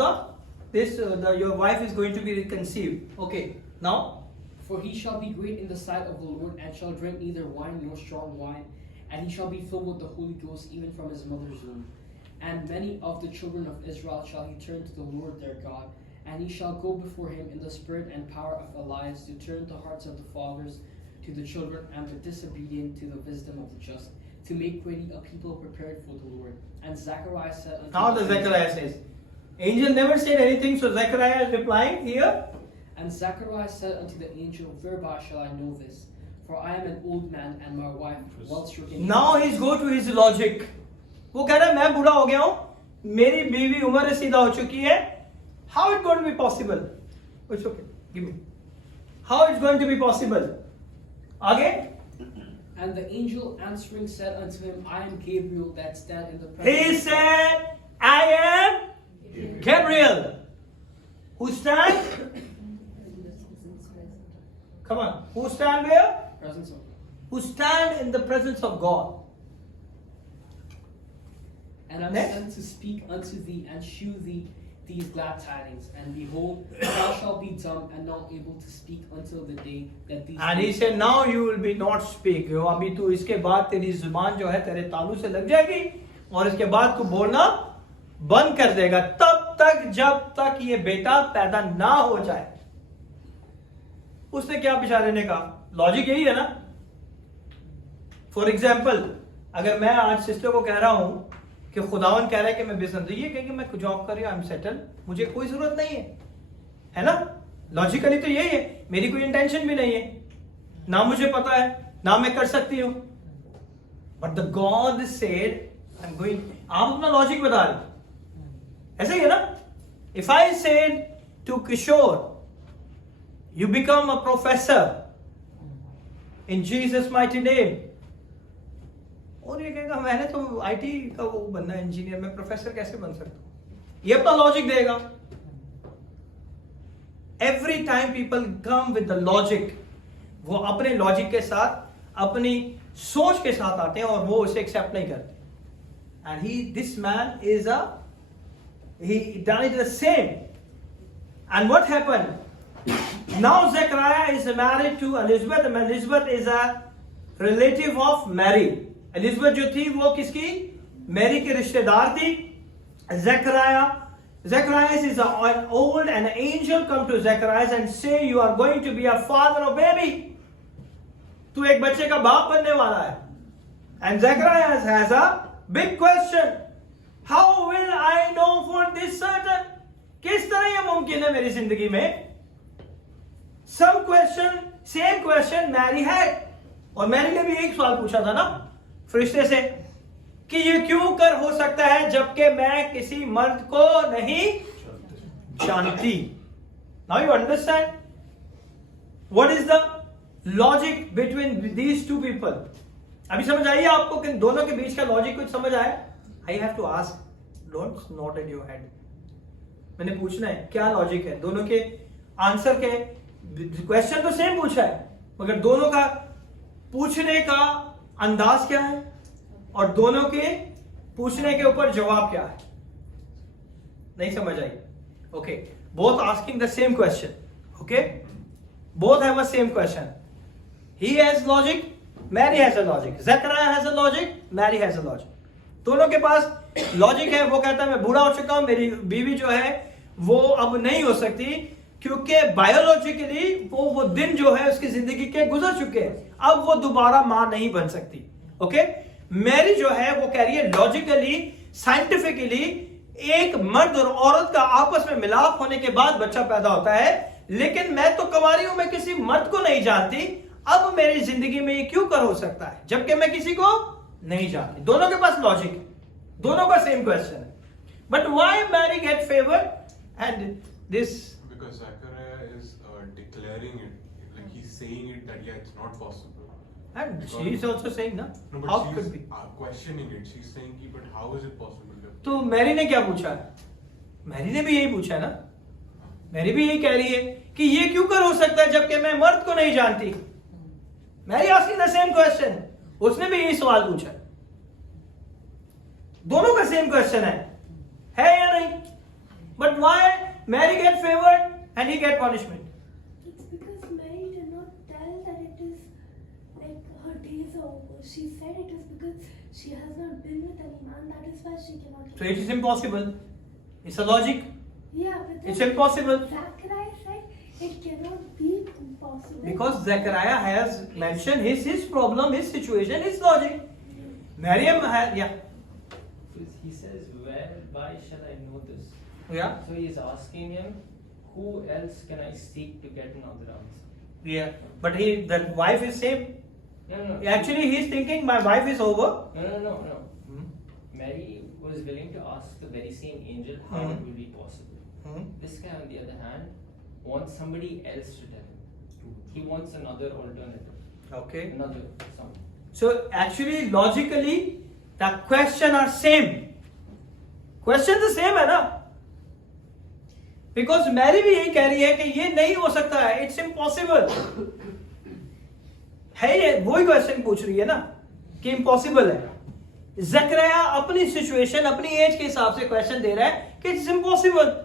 your wife is going to be conceived. Okay, now. For he shall be great in the sight of the Lord, and shall drink neither wine nor strong wine, and he shall be filled with the Holy Ghost even from his mother's womb. And many of the children of Israel shall he turn to the Lord their God, and he shall go before him in the spirit and power of Elias, to turn the hearts of the fathers to the children, and the disobedient to the wisdom of the just, to make ready a people prepared for the Lord. And Zechariah said unto Now the Zechariah says. Angel never said anything, so Zechariah is replying here. And Zechariah said unto the angel, Whereby shall I know this? For I am an old man, and my wife well stricken. Now he's go to his logic. वो कह रहा है मैं बूढ़ा हो गया हूँ, मेरी बीवी उम्र रसीदा हो चुकी है. How it going to be possible? It's okay. Give me. How it's going to be possible? आगे. And the angel answering said unto him, I am Gabriel that stand in the presence He of God." said, I am Gabriel. Who stand? Come on. Who stand where? Presence of God. Who stand in the presence of God. And I'm Next. sent to speak unto thee and shew thee these glad tidings. And behold, thou shalt be dumb and not able to speak until the day that these And he things said, now you will be not speak. अभी तू इसके बाद तेरी जुबान जो है तेरे तालू से लग जाएगी और इसके बाद तू बोलना बंद कर देगा तब तक जब तक ये बेटा पैदा ना हो जाए. उसने क्या पिछा देने का? लॉजिक यही है ना. फॉर एग्जाम्पल, अगर मैं आज सिस्टर को कह रहा हूं कि खुदावन कह रहा है कि मैं बिजनेस, ये कहेंगे मैं जॉब कर रही हूं, आई एम सेटल, मुझे कोई जरूरत नहीं है ना. लॉजिकली तो यही है, मेरी कोई इंटेंशन भी नहीं है, ना मुझे पता है, ना मैं कर सकती हूं. But the God said I am going. आप अपना लॉजिक बता रहे, ऐसा ही है ना. If I said to Kishore you become a professor in Jesus mighty name, और ये कहेगा मैंने तो आईटी का वो बनना है, इंजीनियर, मैं प्रोफेसर कैसे बन सकता हूं? ये अपना लॉजिक देगा. Every time people come with the logic, वो अपने लॉजिक के साथ अपनी सोच के साथ आते हैं और वो उसे एक्सेप्ट नहीं करते. And this man he done it the same. And what happened? Now Zechariah is married to Elizabeth. And Elizabeth is a relative of Mary. Elizabeth जो थी वो किसकी? Mary की रिश्तेदार थी. Zechariah is an old, and an angel come to Zechariah and say, you are going to be a father of baby. तू एक बच्चे का बाप बनने वाला है. And Zechariah has a big question. How will I know for this certain? किस तरह ये मुमकिन है मेरी जिंदगी में? Some question, same question Mary had. और मैरी ने भी एक सवाल पूछा था ना फरिश्ते से कि ये क्यों कर हो सकता है जबकि मैं किसी मर्द को नहीं जानती. Now you understand what is the logic between these two people? अभी समझ आई आपको कि दोनों के बीच का लॉजिक कुछ समझ आया? I have to ask, don't nod at your head. मैंने पूछना है क्या लॉजिक है दोनों के आंसर के. क्वेश्चन तो सेम पूछा है मगर दोनों का पूछने का अंदाज क्या है और दोनों के पूछने के ऊपर जवाब क्या है. नहीं समझ आई? Okay, both asking the same question. Okay, both have a same question. He has logic, Mary has a logic. Zechariah has a logic, Mary has a logic. दोनों के पास लॉजिक है. वो कहता है मैं बूढ़ा हो चुका हूं, मेरी बीवी जो है वो अब नहीं हो सकती क्योंकि बायोलॉजिकली वो दिन जो है उसकी जिंदगी के गुजर चुके हैं. अब वो दोबारा मां नहीं बन सकती. ओके, मैरी जो है वो कह रही है लॉजिकली साइंटिफिकली एक मर्द और औरत का आपस में मिलाप होने के बाद बच्चा पैदा होता है. लेकिन मैं तो कुंवारी हूं, मैं किसी मर्द को नहीं जानती. अब मेरी जिंदगी में ये क्यों कर हो सकता है जबकि मैं किसी को नहीं जानती. दोनों के पास लॉजिक है, दोनों का सेम क्वेश्चन है. But why Mary get favour and this? Because Zechariah is declaring it, like he's saying it that yeah, it's not possible. And she is also saying na, No, but how she's could be? questioning it. She's saying, "Ki, but how is it possible?" तो Mary ने क्या पूछा है? Mary ने भी यही पूछा है ना. मैरी भी यही कह रही है कि ये क्यों कर हो सकता है जबकि मैं मर्द को नहीं जानती. Mary asking the same question. उसने भी यही सवाल पूछा. दोनों का सेम क्वेश्चन है या नहीं? But why Mary get favoured and he get punishment? It's because Mary did not tell that it is like her days are over. She said it is because she has not been with any man. That is why she cannot. So it is impossible. It's a logic. Yeah, but then It's impossible. Zachariah said it cannot be impossible. Because Zechariah has mentioned his problem, his situation, his logic. Miriam had, yeah. He says, why shall I know this? Yeah. So he is asking him, who else can I seek to get another answer? Yeah. But the wife is same. No. Actually, he is thinking my wife is over. No. Mary was willing to ask the very same angel how it will be possible. This guy, on the other hand, wants somebody else to tell him. He wants another alternative. Okay. Another something. So actually, logically, the question are same. Question the same है ना? Because Mary भी यही कह रही है कि ये नहीं हो सकता है. It's impossible. है ये वही क्वेश्चन पूछ रही है ना कि इम्पॉसिबल है. ज़करिया अपनी सिचुएशन अपनी एज के हिसाब से क्वेश्चन दे रहा है कि it's impossible.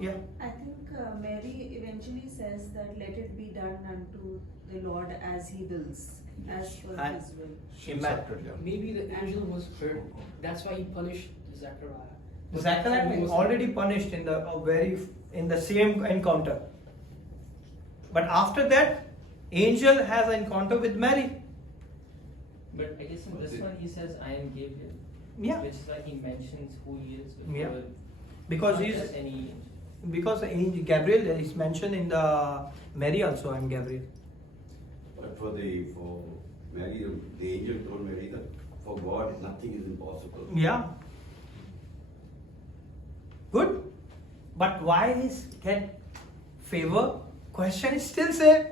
I think Mary eventually says that let it be done unto the Lord as He wills, as per His will. She accepted, yeah. Maybe the angel was hurt. That's why he punished Zechariah. Zechariah was already punished in the same encounter. But after that, angel has an encounter with Mary. But I guess in this one he says, I am Gabriel. Yeah. Which is like he mentions who he is. Yeah. Before, Because not he's just any angel. because angel Gabriel is mentioned in the Mary also. I am Gabriel. But for Mary, the angel told Mary that for God nothing is impossible. Yeah. Good. But why is get favor? Question is still same.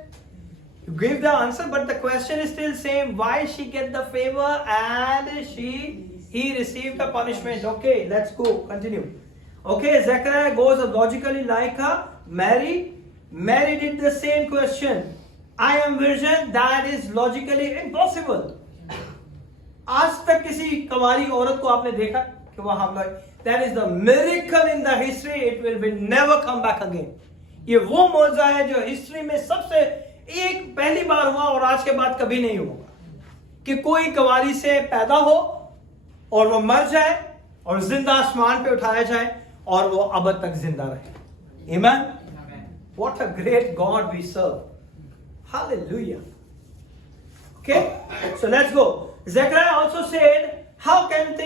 You give the answer, but the question is still same. Why she get the favor and he received the punishment? Okay, let's go. Continue. Okay, Zechariah goes logically like her. Mary did the same question. I am virgin, that is logically impossible. आज तक किसी कुंवारी औरत को आपने देखा कि वह हमला? That is the miracle in the history. It will be never come back again. ये वो मौजूद है जो हिस्ट्री में सबसे एक पहली बार हुआ और आज के बाद कभी नहीं होगा कि कोई कुंवारी से पैदा हो और वो मर जाए और जिंदा आसमान पे उठाया जाए और वो अब तक जिंदा रहे. Amen. What a great God we serve. Hallelujah. Okay, so let's go. Zechariah also said, how can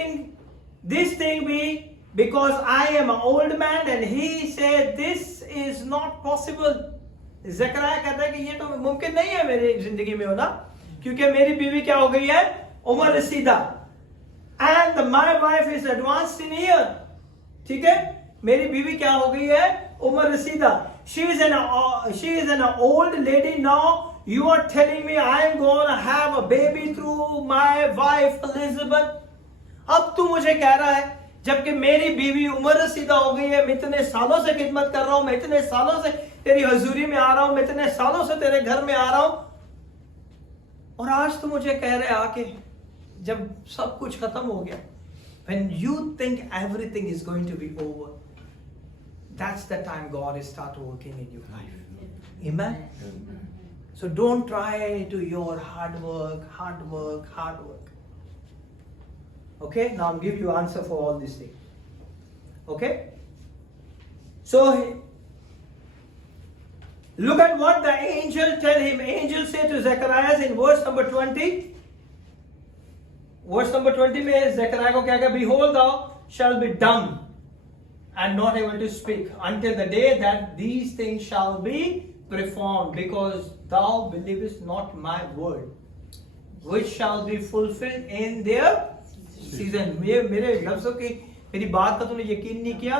this thing be? Because I am an old man. And he said, this is not possible. Zechariah कहता है कि ये तो मुमकिन नहीं है मेरी जिंदगी में होना, क्योंकि मेरी बीवी क्या हो गई है? उम्र रसीदा. And my wife is advanced in year. ठीक है, मेरी बीवी क्या हो गई है? उम्र रसीदा. She is an old lady now. You are telling me I am going to have a baby through my wife Elizabeth. अब तू मुझे कह रहा है जबकि मेरी बीवी उम्र रसीदा हो गई है, मैं इतने सालों से खिदमत कर रहा हूं, मैं इतने सालों से तेरी हजूरी में आ रहा हूं, मैं इतने सालों से तेरे घर में आ रहा हूं, और आज तू मुझे कह रहे आके जब सब कुछ खत्म हो गया. When you think everything is going to be over, that's the time God is start working in your life. Amen. So don't try to your hard work. Okay, now I'll give you answer for all these things. Okay, so look at what the angel tell him. Angel said to Zechariah in verse number 20. Verse number 20 में Zechariah को क्या कहा? Behold, thou shall be dumb and not able to speak until the day that these things shall be performed, because thou believest not my word, which shall be fulfilled in their season. मेरे लफ्जों की, मेरी बात का तूने यकीन नहीं किया.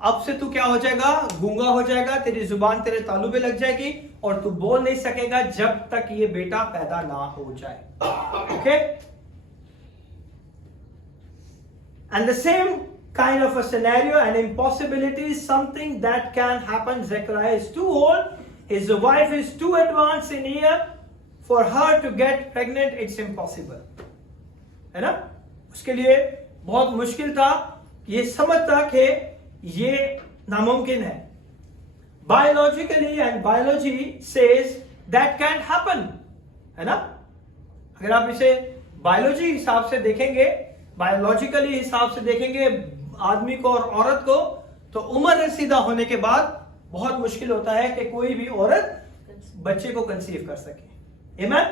अब से तू क्या हो जाएगा? गूंगा हो जाएगा, तेरी जुबान तेरे तालू पे लग जाएगी और तू बोल नहीं सकेगा जब तक ये बेटा पैदा ना हो जाए. Okay? And the same kind of a scenario, an impossibility is something that can happen. Zechariah is too old, his wife is too advanced in year, for her to get pregnant, it's impossible. है ना? उसके लिए बहुत मुश्किल था ये समझता कि ये नामुमकिन है. Biologically, and biology says that can't happen. है ना? अगर आप इसे बायोलॉजी हिसाब से देखेंगे, बायोलॉजिकली हिसाब से देखेंगे आदमी को और औरत को, तो उम्र रसीदा होने के बाद बहुत मुश्किल होता है कि कोई भी औरत बच्चे को कंसीव कर सके. Amen?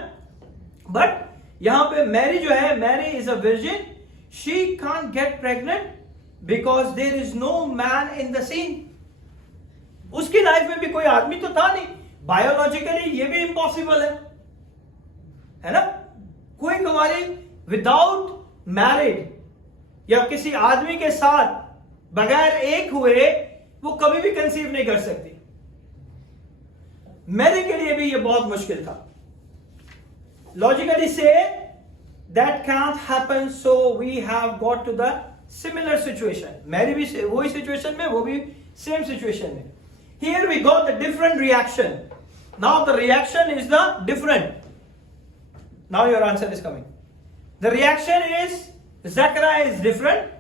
But यहां पे मैरी जो है, Mary is a virgin. She can't get pregnant because there is no man in the scene. उसकी लाइफ में भी कोई आदमी तो था नहीं. बायोलॉजिकली ये भी इम्पॉसिबल है ना? कोई कुंवारी विदाउट मैरिड या किसी आदमी के साथ बगैर एक हुए वो कभी भी कंसीव नहीं कर सकती. मैरी के लिए भी ये बहुत मुश्किल था. Logically say that can't happen, so we have got to the similar situation. Mary भी वही सिचुएशन में, वो भी सेम सिचुएशन में. Here we got the different reaction. Now the reaction is the different. Now your answer is coming. The reaction is Zechariah is different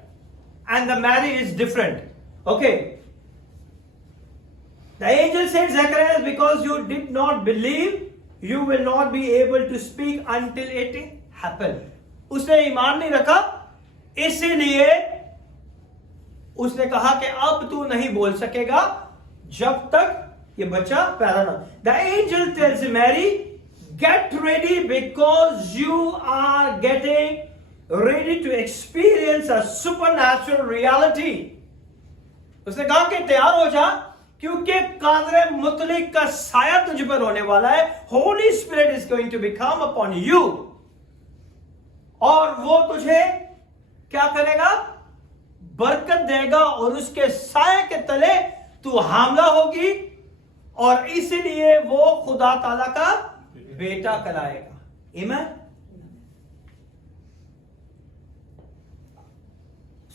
and the Mary is different. Okay. The angel said, Zechariah, because you did not believe, you will not be able to speak until it happen. उसने ईमान नहीं रखा, इसीलिए उसने कहा कि अब तू नहीं बोल सकेगा जब तक ये बच्चा पैदा ना. The angel tells Mary, get ready because you are getting ready to experience a supernatural reality. उसने कहा कि तैयार हो जा क्योंकि कादरे मुतलिक का साया तुझ पर होने वाला है. Holy Spirit is going to become upon you. और वो तुझे क्या करेगा? बरकत देगा और उसके साये के तले तू हामला होगी और इसीलिए वो खुदा ताला का बेटा कहलाएगा. Amen.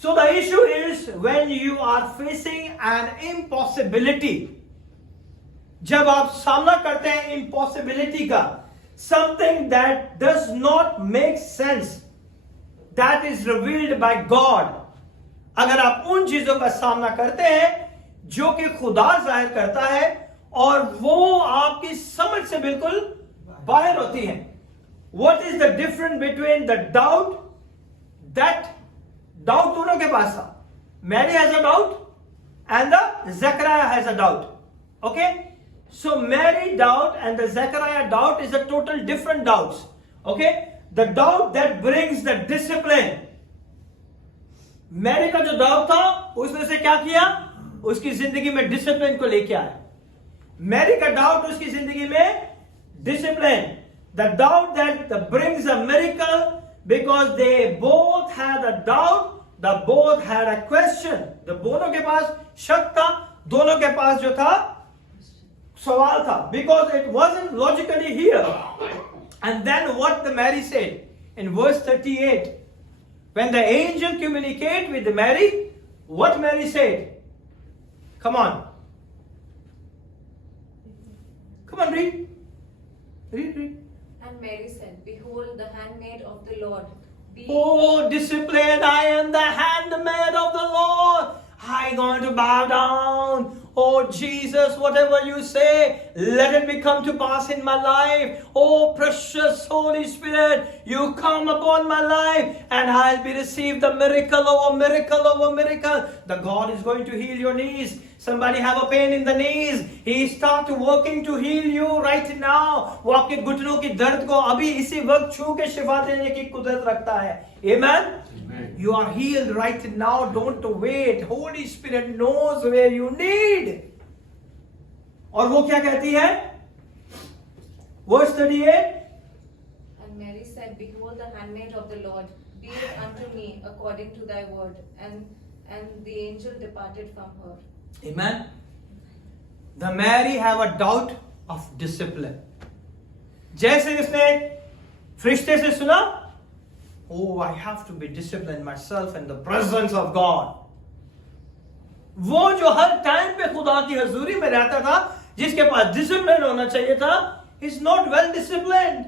So the issue is when you are facing an impossibility, जब आप सामना करते हैं इम्पॉसिबिलिटी का, something that does not make sense, that is revealed bye God, अगर आप उन चीजों का सामना करते हैं जो कि खुदा जाहिर करता है और वो आपकी समझ से बिल्कुल बाहर होती है. What is the difference between the doubt, that doubt दोनों के पास था. Mary has a doubt and the Zechariah has a doubt. Okay? So Mary doubt and the Zechariah doubt is a total different doubts. Okay? The doubt that brings the discipline. Mary का जो doubt था उसने से क्या किया, उसकी जिंदगी में डिसिप्लिन को लेके आया. मैरी का डाउट उसकी जिंदगी में discipline. The doubt that brings a miracle, because they both had a doubt, the both had a question. दोनों के पास शक था, दोनों के पास जो था सवाल था, because it wasn't logically here. And then what the Mary said in verse 38. When the angel communicated with Mary, what Mary said? Come on. Come on, read. Read. And Mary said, Behold, the handmaid of the Lord. Oh, discipline, I am the handmaid of the Lord. I'm going to bow down. Oh, Jesus, whatever you say, let it be come to pass in my life. Oh, precious Holy Spirit, you come upon my life and I'll be received the miracle over miracle over miracle. The God is going to heal your knees. Somebody have a pain in the knees. He start working to heal you right now. वो आपके घुटनों की दर्द को अभी इसी वक्त छू के शिफा देने की कुदरत रखता है. Amen? You are healed right now. Don't wait. Holy Spirit knows where you need. और वो क्या कहती है? Verse 38. And Mary said, Behold, the handmaid of the Lord, be it unto me according to thy word. And the angel departed from her. Amen. The Mary have a doubt of discipline. जैसे इसने फरिश्ते से सुना, oh, I have to be disciplined myself in the presence of God. वो जो हर time पे खुदा की हजूरी में रहता था, जिसके पास डिसिप्लिन होना चाहिए था, is not well disciplined.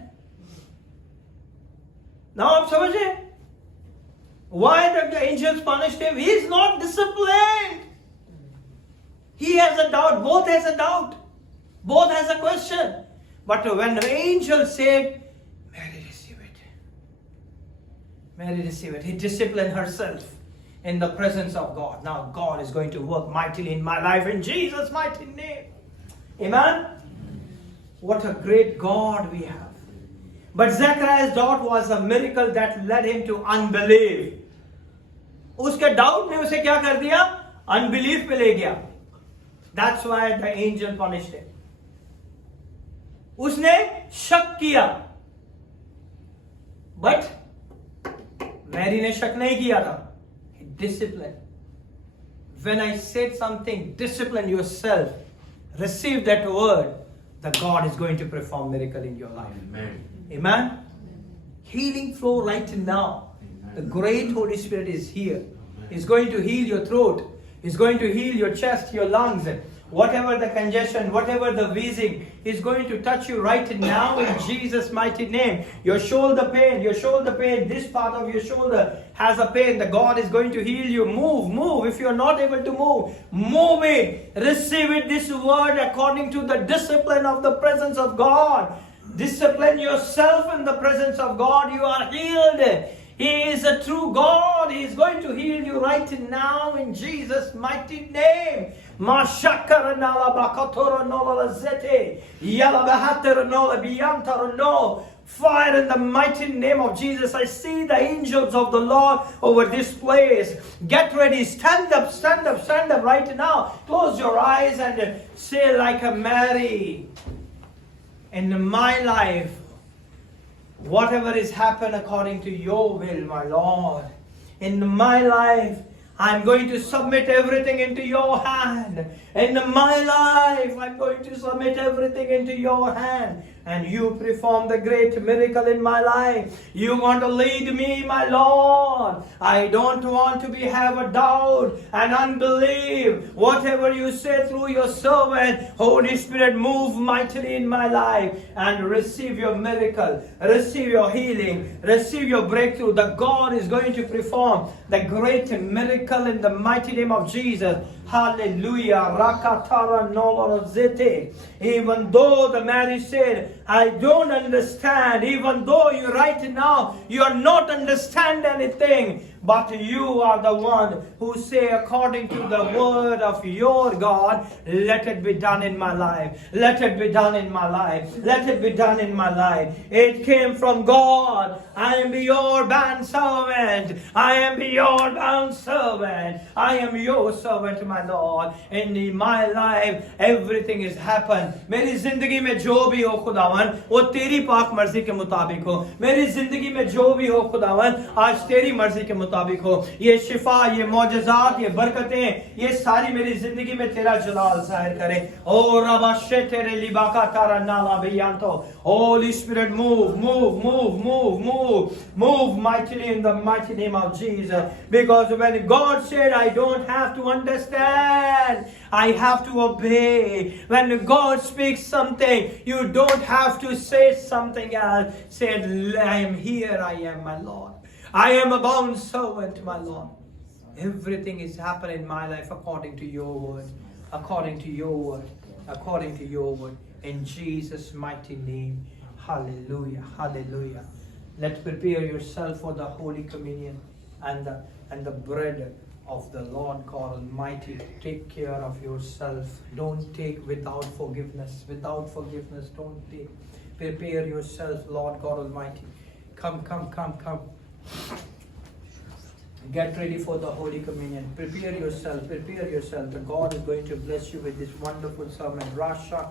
Now आप समझे? Why the angels punished him? He is not disciplined. He has a doubt. Both has a doubt. Both has a question. But when the angel said, Mary receive it. Mary receive it. He disciplined herself in the presence of God. Now God is going to work mightily in my life in Jesus' mighty name. Amen? What a great God we have. But Zechariah's doubt was a miracle that led him to unbelief. उसके doubt ने उसे क्या कर दिया? Unbelief पे ले गया. That's why the angel punished him. उसने शक किया. But मैरी ने शक नहीं किया था. Discipline. When I said something, discipline yourself. Receive that word. The God is going to perform miracle in your life. Amen. Amen. Healing flow right now. Amen. The great Holy Spirit is here. He's going to heal your throat. He's going to heal your chest, your lungs. Whatever the congestion, whatever the wheezing, He's going to touch you right now in Jesus' mighty name. Your shoulder pain, this part of your shoulder has a pain. The God is going to heal you. Move. If you're not able to move it. Receive it, this word, according to the discipline of the presence of God. Discipline yourself in the presence of God. You are healed. He is a true God. He is going to heal you right now in Jesus' mighty name. Fire in the mighty name of Jesus. I see the angels of the Lord over this place. Get ready. Stand up right now. Close your eyes and say like a Mary. In my life, whatever is happened according to your will, my Lord. In my life, I'm going to submit everything into your hand. In my life, I'm going to submit everything into your hand. And you perform the great miracle in my life. You want to lead me, my Lord. I don't want to have a doubt and unbelief. Whatever you say through your servant, Holy Spirit, move mightily in my life and receive your miracle, receive your healing, receive your breakthrough. The God is going to perform the great miracle in the mighty name of Jesus. Hallelujah. Rakatara Novorozete. Even though the Mary said, I don't understand, even though you right now, you are not understand anything, but you are the one who say according to the word of your God, let it be done in my life. Let it be done in my life. Let it be done in my life. It came from God. I am your bond servant. I am your bond servant. I am your servant, my Lord. In my life, everything is happened. मेरी जिंदगी में जो भी हो खुदावन, वो तेरी पाक मर्जी के मुताबिक हो. मेरी जिंदगी में जो भी हो खुदावन, आज तेरी मर्जी के मुताबिक हो. ये शिफा, ये मौजज़ात, ये बरकतें, ये सारी मेरी जिंदगी में तेरा जलाल ज़ाहिर करे. ओ रबा शेतेरे लिबाका तारा नाला बियांतो. Holy Spirit, move mightily in the mighty name of Jesus. Because when God said, I don't have to understand, I have to obey. When God speaks something, you don't have to say something else. Say, I am here, I am, my Lord. I am a bound servant, my Lord. Everything is happening in my life according to your word. According to your word. According to your word. In Jesus' mighty name. Hallelujah. Hallelujah. Let's prepare yourself for the Holy Communion and the bread of the Lord God Almighty. Take care of yourself. Don't take without forgiveness. Without forgiveness, don't take. Prepare yourself, Lord God Almighty. Come. Get ready for the Holy Communion. Prepare yourself. The God is going to bless you with this wonderful sermon. Rasha.